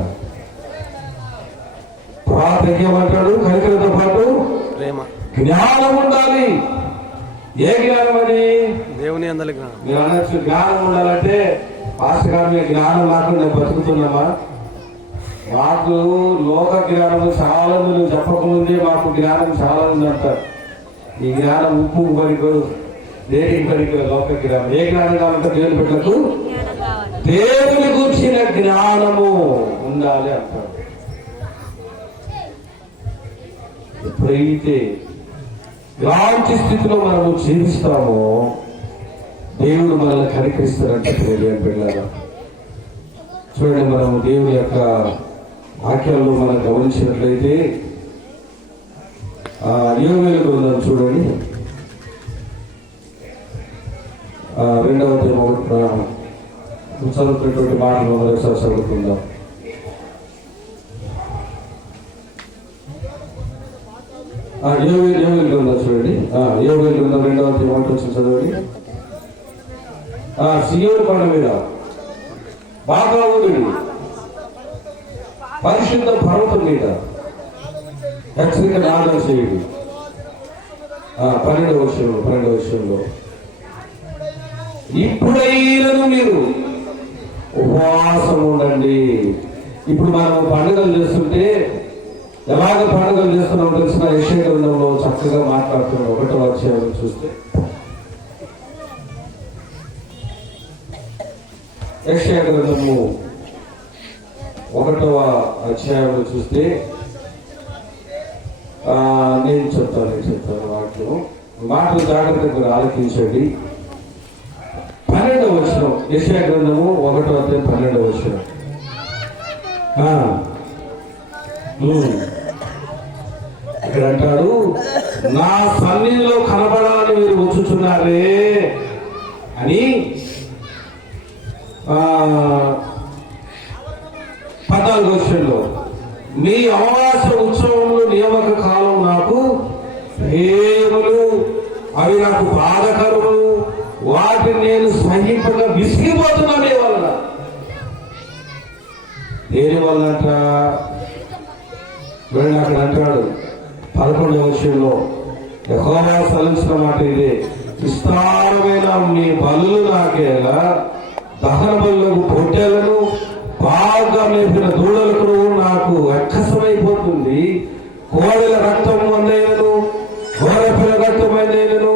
ప్రార్థన ఏమంటాడు? కనికరంతో పాటు జ్ఞానం ఉండాలి. ఏ జ్ఞానం అది? దేవుని అందరి జ్ఞానం. మీరు అనొచ్చు, జ్ఞానం ఉండాలంటే పాస్టర్ గారు మీ జ్ఞానం లేకుండా బతుకుతున్నామా? మాకు లోక జ్ఞానం చాలా మంది, చెప్పకముందే మాకు జ్ఞానం చాలా ఉంది అంటారు. ఈ జ్ఞానం ఉప్పు పనికి, దేనికి పనికి? లోక జ్ఞానం. ఏ జ్ఞానం కావాలంటే దేవుని బిడ్డలకు దేవుని గురించిన జ్ఞానము ఉండాలి అంటారు. ఎప్పుడైతే ఇలాంటి స్థితిలో మనము జీవిస్తామో దేవుడు మనల్ని కనికరిస్తారంటే ప్రియమైన పిల్లగా. చూడండి, మనం దేవుని యొక్క వాక్యాల్లో మనం గమనించినట్లయితే యోవేలు గ్రంథం చూడండి, 2వ అధ్యాయం చదువుతున్నటువంటి మాటలు ఒకసారి చదువుకుందాం. యోవేలు గ్రంథం చూడండి, యోవేలు గ్రంథం 2వ అధ్యాయం వచ్చి చదవండి. సియోను కొండ మీద బాగా ఊదుడి, పరిశుద్ధ పర్వతం మీద హెచ్చరిక నాదం చేయుడు. 12వ వచనంలో ఇప్పుడైనను మీరు ఉపవాసం ఉండండి. ఇప్పుడు మనం పండుగలు చేస్తుంటే ఎలాగ పండుగలు చేస్తున్నాం తెలిసిన యెషయా గ్రంథంలో చక్కగా మాట్లాడుతున్నాం. 1వ అధ్యాయం చూస్తే యెషయా గ్రంథము 1వ అధ్యాయంలో చూస్తే నేను చెప్తాను మాటలు జాగ్రత్తగా ఆలోచించండి. 12వ వచనం, యెషయా గ్రంథము 1వ అధ్యాయం 12వ వచనం. ఇక్కడ అంటాడు, నా సన్నిధిలో కనబడాలని మీరు వచ్చుచున్నారే అని 14వ వచనంలో, మీ అమావాస్య ఉత్సవములు నియామక కాలం నాకు హేములు, అవి నాకు బాధకరము, వాటిని నేను సహింపక విసిగిపోతున్నాను. ఏ వలన? దేని వల్ల అంట? అక్కడ అంటాడు 11వ వచనంలో, యెహోవా సెలవిస్తున్న మాట ఇదే, విస్తారమైన మీ బలులు నాకేలా, దహన బలులకు పొట్టేలను బాగా మేపిన దూడలకు నాకు ఎక్కసమైపోతుంది. కోడెల రక్తము అందైనను, గోరపిల్ల రక్తమైనను,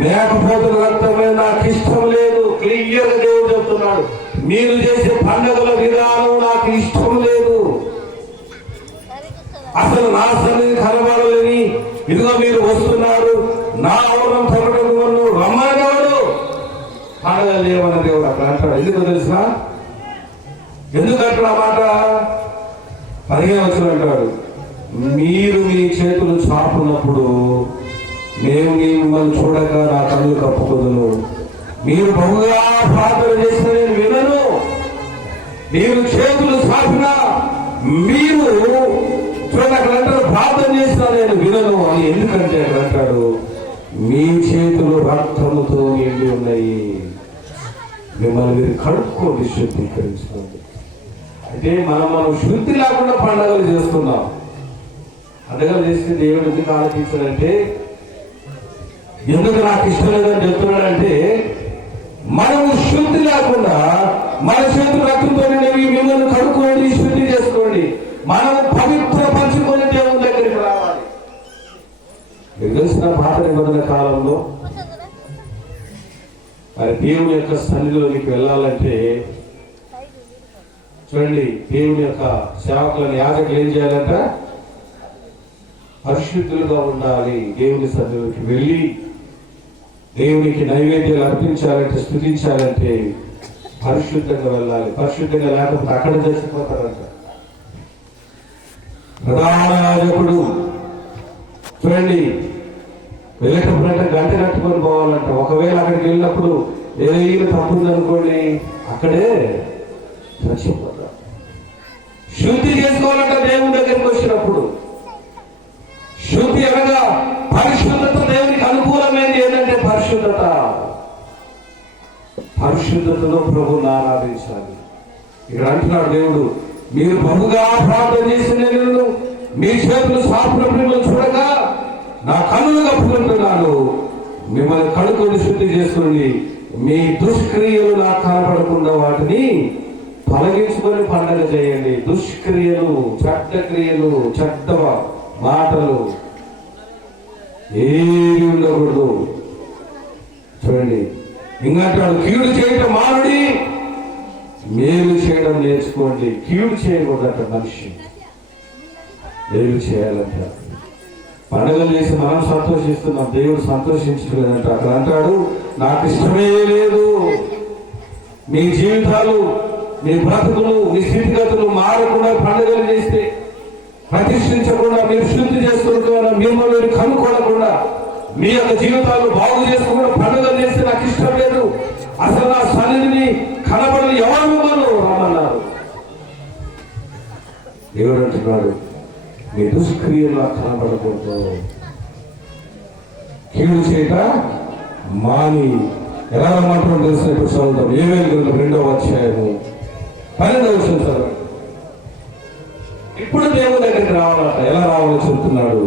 మేకపోతుల రక్తమైన నాకు ఇష్టం లేదు. క్లియర్గా దేవుడు చెప్తున్నాడు, మీరు చేసే పండుగల విధానం నాకు ఇష్టం లేదు. అసలు నా సన్నిధి కనబడలేని ఇదిగో మీరు వస్తున్నారు, నా అవరం తగ్గడం రమ్మనేవాడు. పండుగ లేవన్న దేవుడు అక్కడ అంటాడు. ఎందుకు తెలిసిన? ఎందుకంటాడు ఆ మాట? 15వ వచనం అంటాడు, మీరు మీ చేతులు చాపున్నప్పుడు మేము మిమ్మల్ని చూడక నా కళ్ళు కప్పుకొదును. మీరు బహుగా ప్రార్థన చేసిన నేను వినను. మీరు చేతులు చాపినా మీరు చూడండి, అక్కడ అంటారు ప్రార్థన చేసినా నేను వినను అని. ఎందుకంటే అక్కడ అంటాడు, మీ చేతులు రక్తముతో నిండి ఉన్నాయి, మిమ్మల్ని మీరు కడుక్కోండి, శుద్ధీకరించుకోండి. అయితే మనం శుద్ధి లేకుండా పండుగలు చేస్తున్నాం. పండుగలు చేస్తే దేవుడు ఎందుకు ఆలోచించాడంటే, ఎందుకు నాకు ఇష్టం లేదని చెప్తున్నాడంటే, మనము శుద్ధి లేకుండా మన చేతులు రక్తంతో మిమ్మల్ని కడుక్కోండి, శుద్ధి చేసుకోండి, మనము పవిత్ర పంచుకొని దేవుని దగ్గరికి రావాలి. మీకు తెలిసిన పాత నిబంధన కాలంలో మరి దేవుని యొక్క సన్నిధిలోకి వెళ్ళాలంటే చూడండి, దేవుని యొక్క సేవకులను యాజకులు ఏం చేయాలంట? పరిశుద్ధులుగా ఉండాలి. దేవుని సన్నిధిలోకి వెళ్ళి దేవునికి నైవేద్యాలు అర్పించాలంటే, స్తుతించాలంటే పరిశుద్ధంగా వెళ్ళాలి. పరిశుద్ధంగా లేకపోతే అక్కడ చచ్చిపోతారంట. ప్రధాన యాజకుడు చూడండి, వెళ్ళేటప్పుడంటే గంట కట్టుకొని పోవాలంట. ఒకవేళ అక్కడికి వెళ్ళినప్పుడు ఏదైనా తప్పుంది అనుకోండి, అక్కడే చచ్చిపోతారు. శుద్ధి చేసుకోవాలంట. దేవుని దగ్గరికి వచ్చినప్పుడు శుద్ధి అనగా పరిశుద్ధత. దేవునికి అనుకూలమైనది ఏంటంటే పరిశుద్ధత. పరిశుద్ధతలో ప్రభువుని ఆరాధించాలి. ఇక్కడ అంటున్నాడు దేవుడు, మీరు బహుగా ప్రార్థన చేసిన నేను మీ చేతులు సాపినప్పుడు మిమ్మల్ని చూడక నా కన్నులు కప్పుకుంటున్నాను. మిమ్మల్ని కడుక్కొని శుద్ధి చేసుకోండి, మీ దుష్క్రియలు నాకు కనపడకుండా వాటిని తొలగించుకొని పండగ చేయండి. దుష్క్రియలు, చెడ్డ క్రియలు, చెడ్డ మాటలు ఏమి ఉండకూడదు. చూడండి, ఇంకంటాడు, కీడు చేయటం మానుడి, మేలు చేయడం నేర్చుకోండి. కీడు చేయకూడదట మనిషి, మేలు చేయాలంట. పండుగలు చేసి మనం సంతోషిస్తున్నాం, దేవుడు సంతోషించలేదంట. అక్కడ అంటాడు, నాకు ఇష్టమే లేదు మీ జీవితాలు, మీ బ్రతుకులు, మీ స్థితిగతులు మారకుండా పండుగలు చేస్తే, ప్రతిష్ఠించకుండా, మీరు శుద్ధి చేసుకోకుండా, మిమ్మల్ని కనుక్కోకుండా, మీ యొక్క జీవితాలు బాగు చేసుకోకుండా పండుగలు చేస్తే నాకు ఇష్టం లేదు. అసలు నా సన్నిధిని కనబడని ఎవరు మిమ్మల్ని రమ్మన్నారు. దేవుడు అంటున్నాడు, మీ దుష్క్రియలు కనబడకూడదు, కీడు చేయట మాని. ఎలా రమ్మంటాం తెలిసిన ఇప్పుడు చదువుతాం. యోవేలు గ్రంథం 2వ అధ్యాయము 12వ వచనం చదవండి. ఇప్పుడు దేవుని దగ్గరికి రావాలంట. ఎలా రావాలో చెబుతున్నాడు.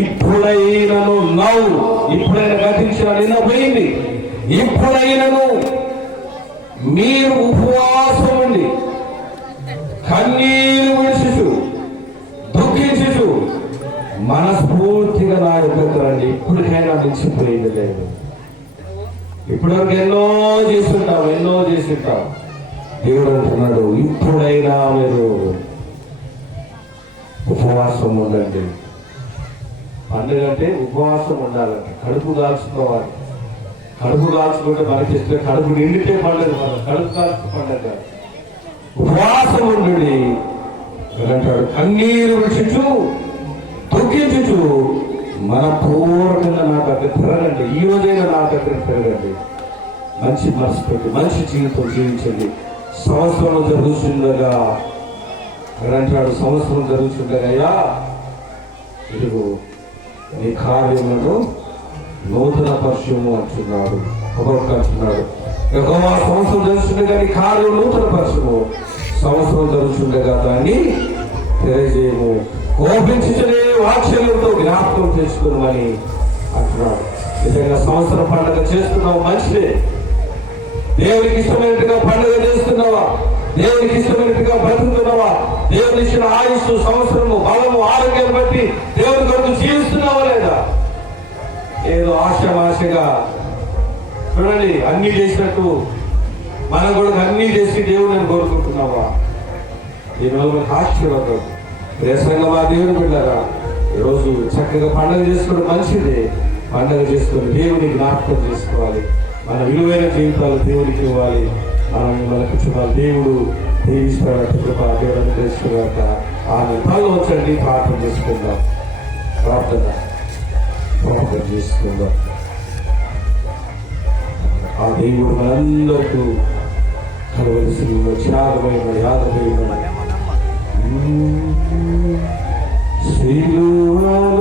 ఇప్పుడైనను నవ్వు, ఇప్పుడైనా గతించిన నిన్న పోయింది. ఇప్పుడైనను మీరు ఉపవాసం ఉండి కన్నీరు విడిచుచు దుఃఖించుచు మనస్ఫూర్తిగా నా యొక్కకు రండి. ఇప్పటికైనా మించిపోయింది లేదు. ఇప్పటివరకు ఎన్నో చేస్తుంటాం. దేవుడు అంటున్నాడు, ఇప్పుడైనా మీరు ఉపవాసం ఉండండి. పండుగ అంటే ఉపవాసం ఉండాలంటే కడుపు కాల్చుకోవాలి. కడుపు కాల్చుకుంటే మనకి ఇష్టం, కడుపు నిండితే పండుగ, మనం కడుపు కాల్చు పండుగ. ఉపవాసం ఉండండి అంటాడు. కన్నీరు విడిచుచు దుఃఖించుచు మన పూర్వకంగా నా దగ్గర తిరగండి. ఈ రోజైనా నా దగ్గర తిరగండి. మంచి మనసుతోటి మంచి జీవితం జీవించండి. సంవత్సరం జరుగుతుండగా అంటాడు, సంవత్సరం జరుగుతుండగా అయ్యా ఇదిగో నీ కార్యములను నూతన పరిచయము అంటున్నాడు. అంటున్నాడు, యెహోవా సంవత్సరం జరుగుతుండగా నీ కార్యం నూతన పరిచయము, సంవత్సరం జరుగుతుండగా దాన్ని తెలియజేయము, కోపించే వాక్యంతో జ్ఞాపకం చేసుకున్నామని అంటున్నాడు. నిజంగా సంవత్సరం పండుగ చేస్తున్నావు, మంచిదే. దేవునికి ఇష్టమైనట్టుగా పండుగ చేస్తున్నావా? దేవునికి ఇష్టమైనట్టుగా బ్రతుకుతున్నావా? దేవుని ఇచ్చిన ఆయుస్సు, సంవత్సరము, బలము, ఆరోగ్యం బట్టి దేవుని కొరకు జీవిస్తున్నావా లేదా? ఏదో ఆశగా చూడండి, అన్ని చేసినట్టు మనం కూడా అన్ని చేసి దేవుడిని కోరుకుంటున్నావా? దీనివల్ల మనకు ఆశ్చర్యపడదు. ప్రేసంగా దేవుని బిడ్డారా, ఈరోజు చక్కగా పండుగ చేసుకోవడం మంచిదే. పండుగ చేసుకుని దేవుని జ్ఞాపకం చేసుకోవాలి. మన విలువైన జీవితాలు దేవునికి ఇవ్వాలి. మన కుటుంబాలు దేవుడు దీవిస్తాడు. కృప దేవుని తెలుసుకున్నాక ఆమె తల్లి వచ్చండి, ప్రార్థన చేసుకుందాం. ప్రార్థన చేసుకుందాం. ఆ దేవుడు మనందరికీ కలవలసిన త్యాగమైన యాదమైన సిలువలో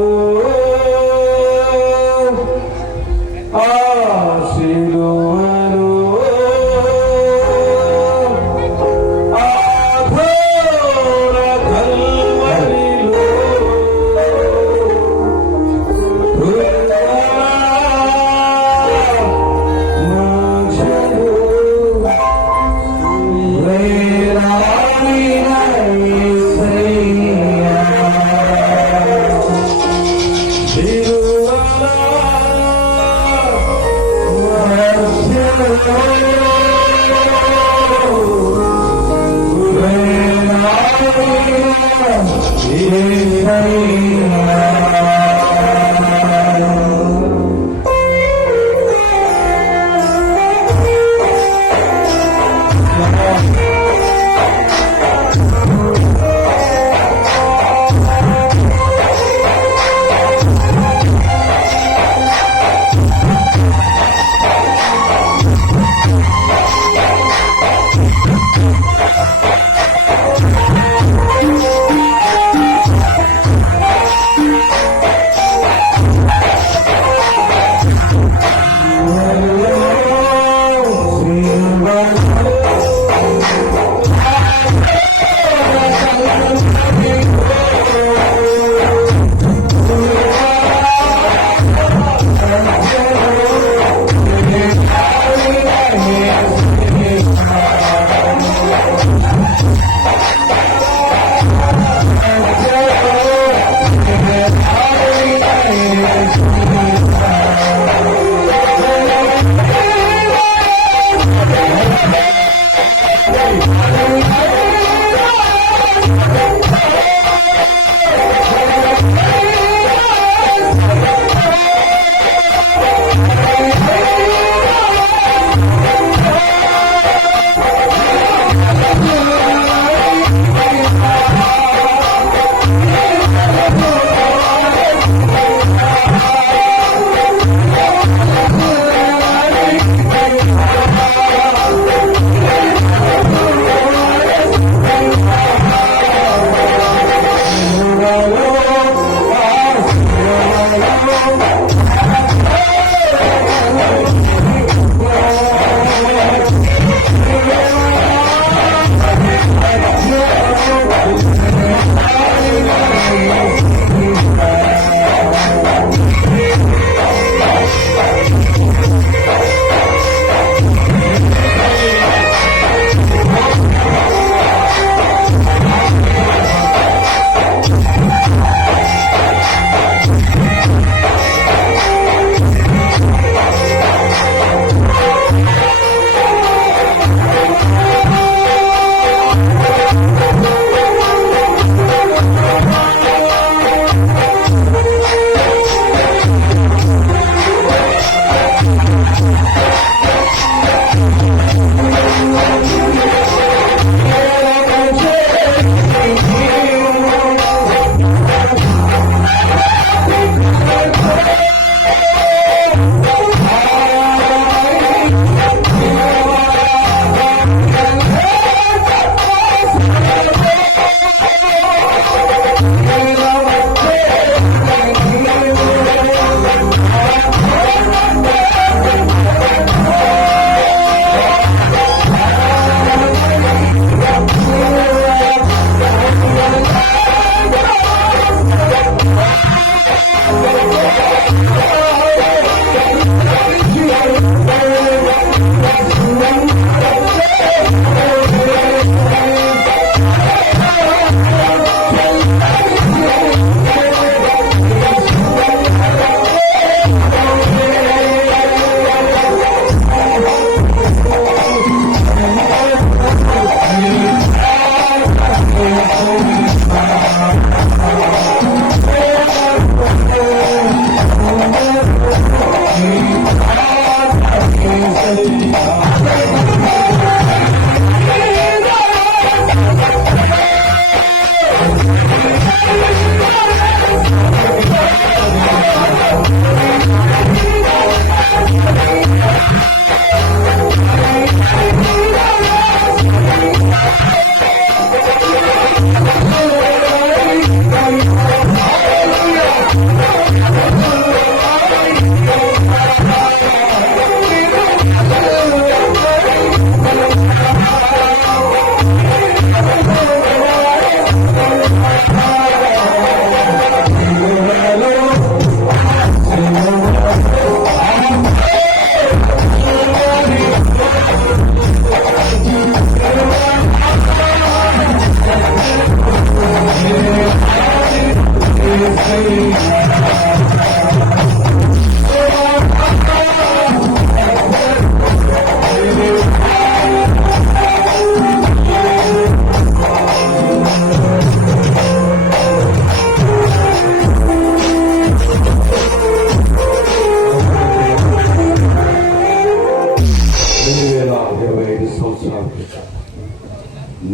25 సంవత్సరాల క్రితం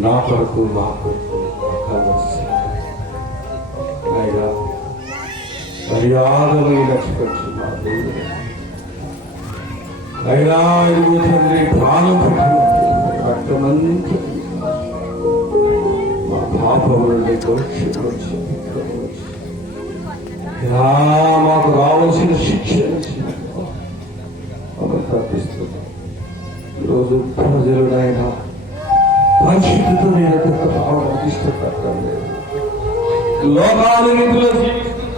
నా కొరకు మా కొరకు అయినా మర్యాదమైన మా దేవుడు అయినా ఇరుగు తండ్రి ప్రాణం రక్తమంతా మా పాపములని వచ్చి మాకు రావాల్సిన శిక్ష తప్పిస్తున్నాం. ఈరోజు ప్రజలు ఆయన పరిస్థితితో నేను ఇష్టపడతాను. లోకాలు నిధుల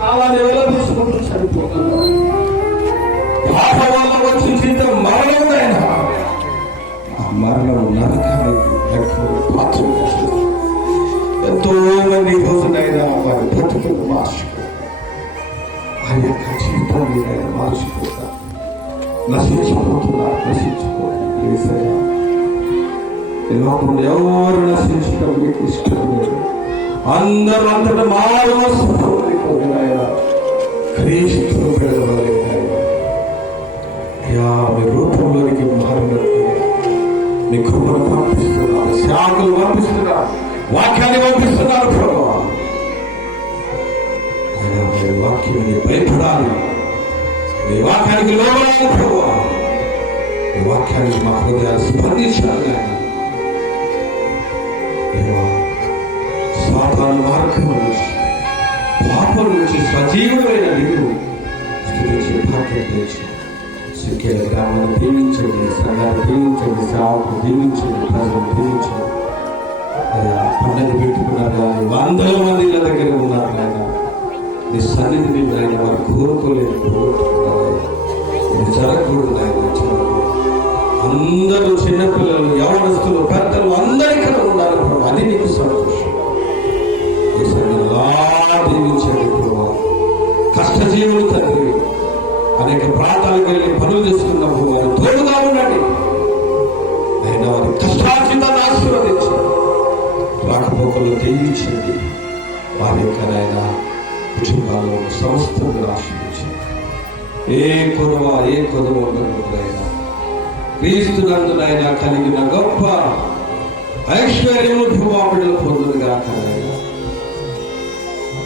కాలాన్ని వెలబుసుకుంటూ సరిపోతున్నాం. పాప వల్ల వచ్చిన మరణమైన ఆ మరణం నరకానికి పాత్ర. ఎంతో మంది రోజునైనా వారి బ్రతుకులు మార్చుకో ఆ యొక్క జీవితాన్ని ఆయన మార్చుకోగా నశించిపోతున్నారు. లోకంలో ఎవరు నశించడం మీకు ఇష్టం లేదు. అందరూ అంతటా క్రీస్తు పెడవాలి. అయ్యా మీ రూపంలోనికి మారినట్టు మీ కృపను పంపిస్తున్నారు, శాఖలు పంపిస్తున్నారు, వాక్యాన్ని పంపిస్తున్నారు. ప్రభు అయినా మీ వాక్యాన్ని భయపడాలి, మీ వాక్యానికి లోబడాలి. ప్రభు మీ వాక్యానికి మా హృదయాలు స్పందించాలి. సాతాను మార్గం నుంచి పాపం నుంచి సజీవుడైన నీవు స్థితించే భాగ్యం తెచ్చి సిక్కేల గ్రామాన్ని దీవించండి, సంఘాన్ని దీవించండి, సేవకు దీవించండి, ప్రజలను దీవించండి. అయ్యా పండుగ పెట్టుకున్నారు కానీ వందల మంది దగ్గర ఉన్నారు. ఆయన నీ సన్నిధిని ఆయన వారు కోరుకోలేదు, జరగకూడదు. ఆయన అందరూ చిన్నపిల్లలు, యవనస్తులు, పెద్దలు అందరూ ఇక్కడ ఉన్నారు. ప్రభు అది నీకు సంతోషం. దీవించండి ప్రభు. కష్టజీవులు తండ్రి అనేక ప్రాంతాలకు వెళ్ళి పనులు చేసుకున్నప్పుడు వారు తోడుగా ఉండండి. అయినా వారి కష్టార్జితాన్ని ఆశీర్వదించండి, రాకపోకలు దీవించండి. వారి యొక్క నాయన కుటుంబాల్లో సమస్తంగా ఆశీర్వదించండి. ఏ కొదవ ఉండకూడదైనా క్రీస్తునందునైనా కలిగిన గొప్ప ఐశ్వర్యము భూమాపిడలు పొందుగా.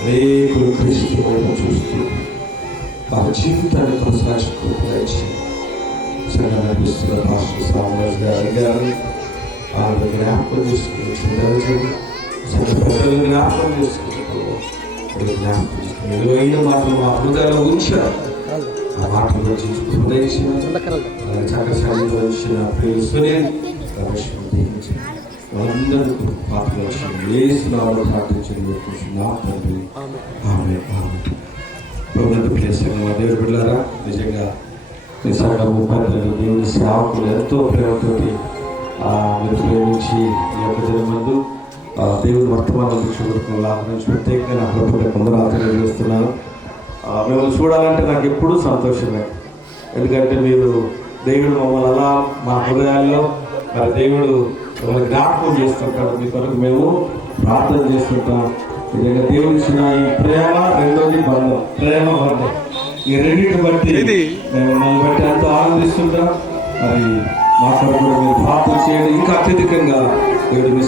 అనేకులు క్రీస్తు వైపు చూస్తూ వారి జీవితాన్ని కొనసాగించి నడిపిస్తున్న పాస్టర్ సామ్రాజ్ గారు వాళ్ళని జ్ఞాపకం చేసుకుని పెద్దలు జ్ఞాపకం చేసుకుంటూ విలువైన మాటలు మా హృదయాలు ఉంచారు. ఆ మాటలు చక్కసారిలో వచ్చిన ప్రియులు సునీల్ అందరూ పాటలు వచ్చింది వేస్తున్నాడు ప్రార్థించండి. నా తండ్రి ఆమె దేవుడు బిడ్డారా, నిజంగా నిజంగా పెద్దలు దేవుని సేవకులు ఎంతో ప్రేమతోటి మీరు ప్రేమించి ఈ యొక్క దినమందు దేవుని వర్తమానం చూడకుండా నుంచి ప్రత్యేకంగా నా హృదయ వందనాలు చేస్తున్నాను. మిమ్మల్ని చూడాలంటే నాకు ఎప్పుడూ సంతోషమే. ఎందుకంటే మీరు దేవుడు మమ్మల్ని అలా మా హృదయాల్లో మరి దేవుడు మిమ్మల్ని జ్ఞాపకం చేస్తుంటాడు. మీ కొరకు మేము ప్రార్థన చేస్తుంటాం. నిజంగా దేవుడు ఇచ్చిన ఈ ప్రేమ, రెండోది బంధం, ప్రేమ బంధం, ఈ రెండింటిని బట్టి మేము మమ్మల్ని బట్టి ఎంతో ఆనందిస్తుంటాం. మరి మా కొరకు కూడా మీరు ప్రార్థన చేయండి. ఇంకా అత్యధికంగా దేవుడు మీ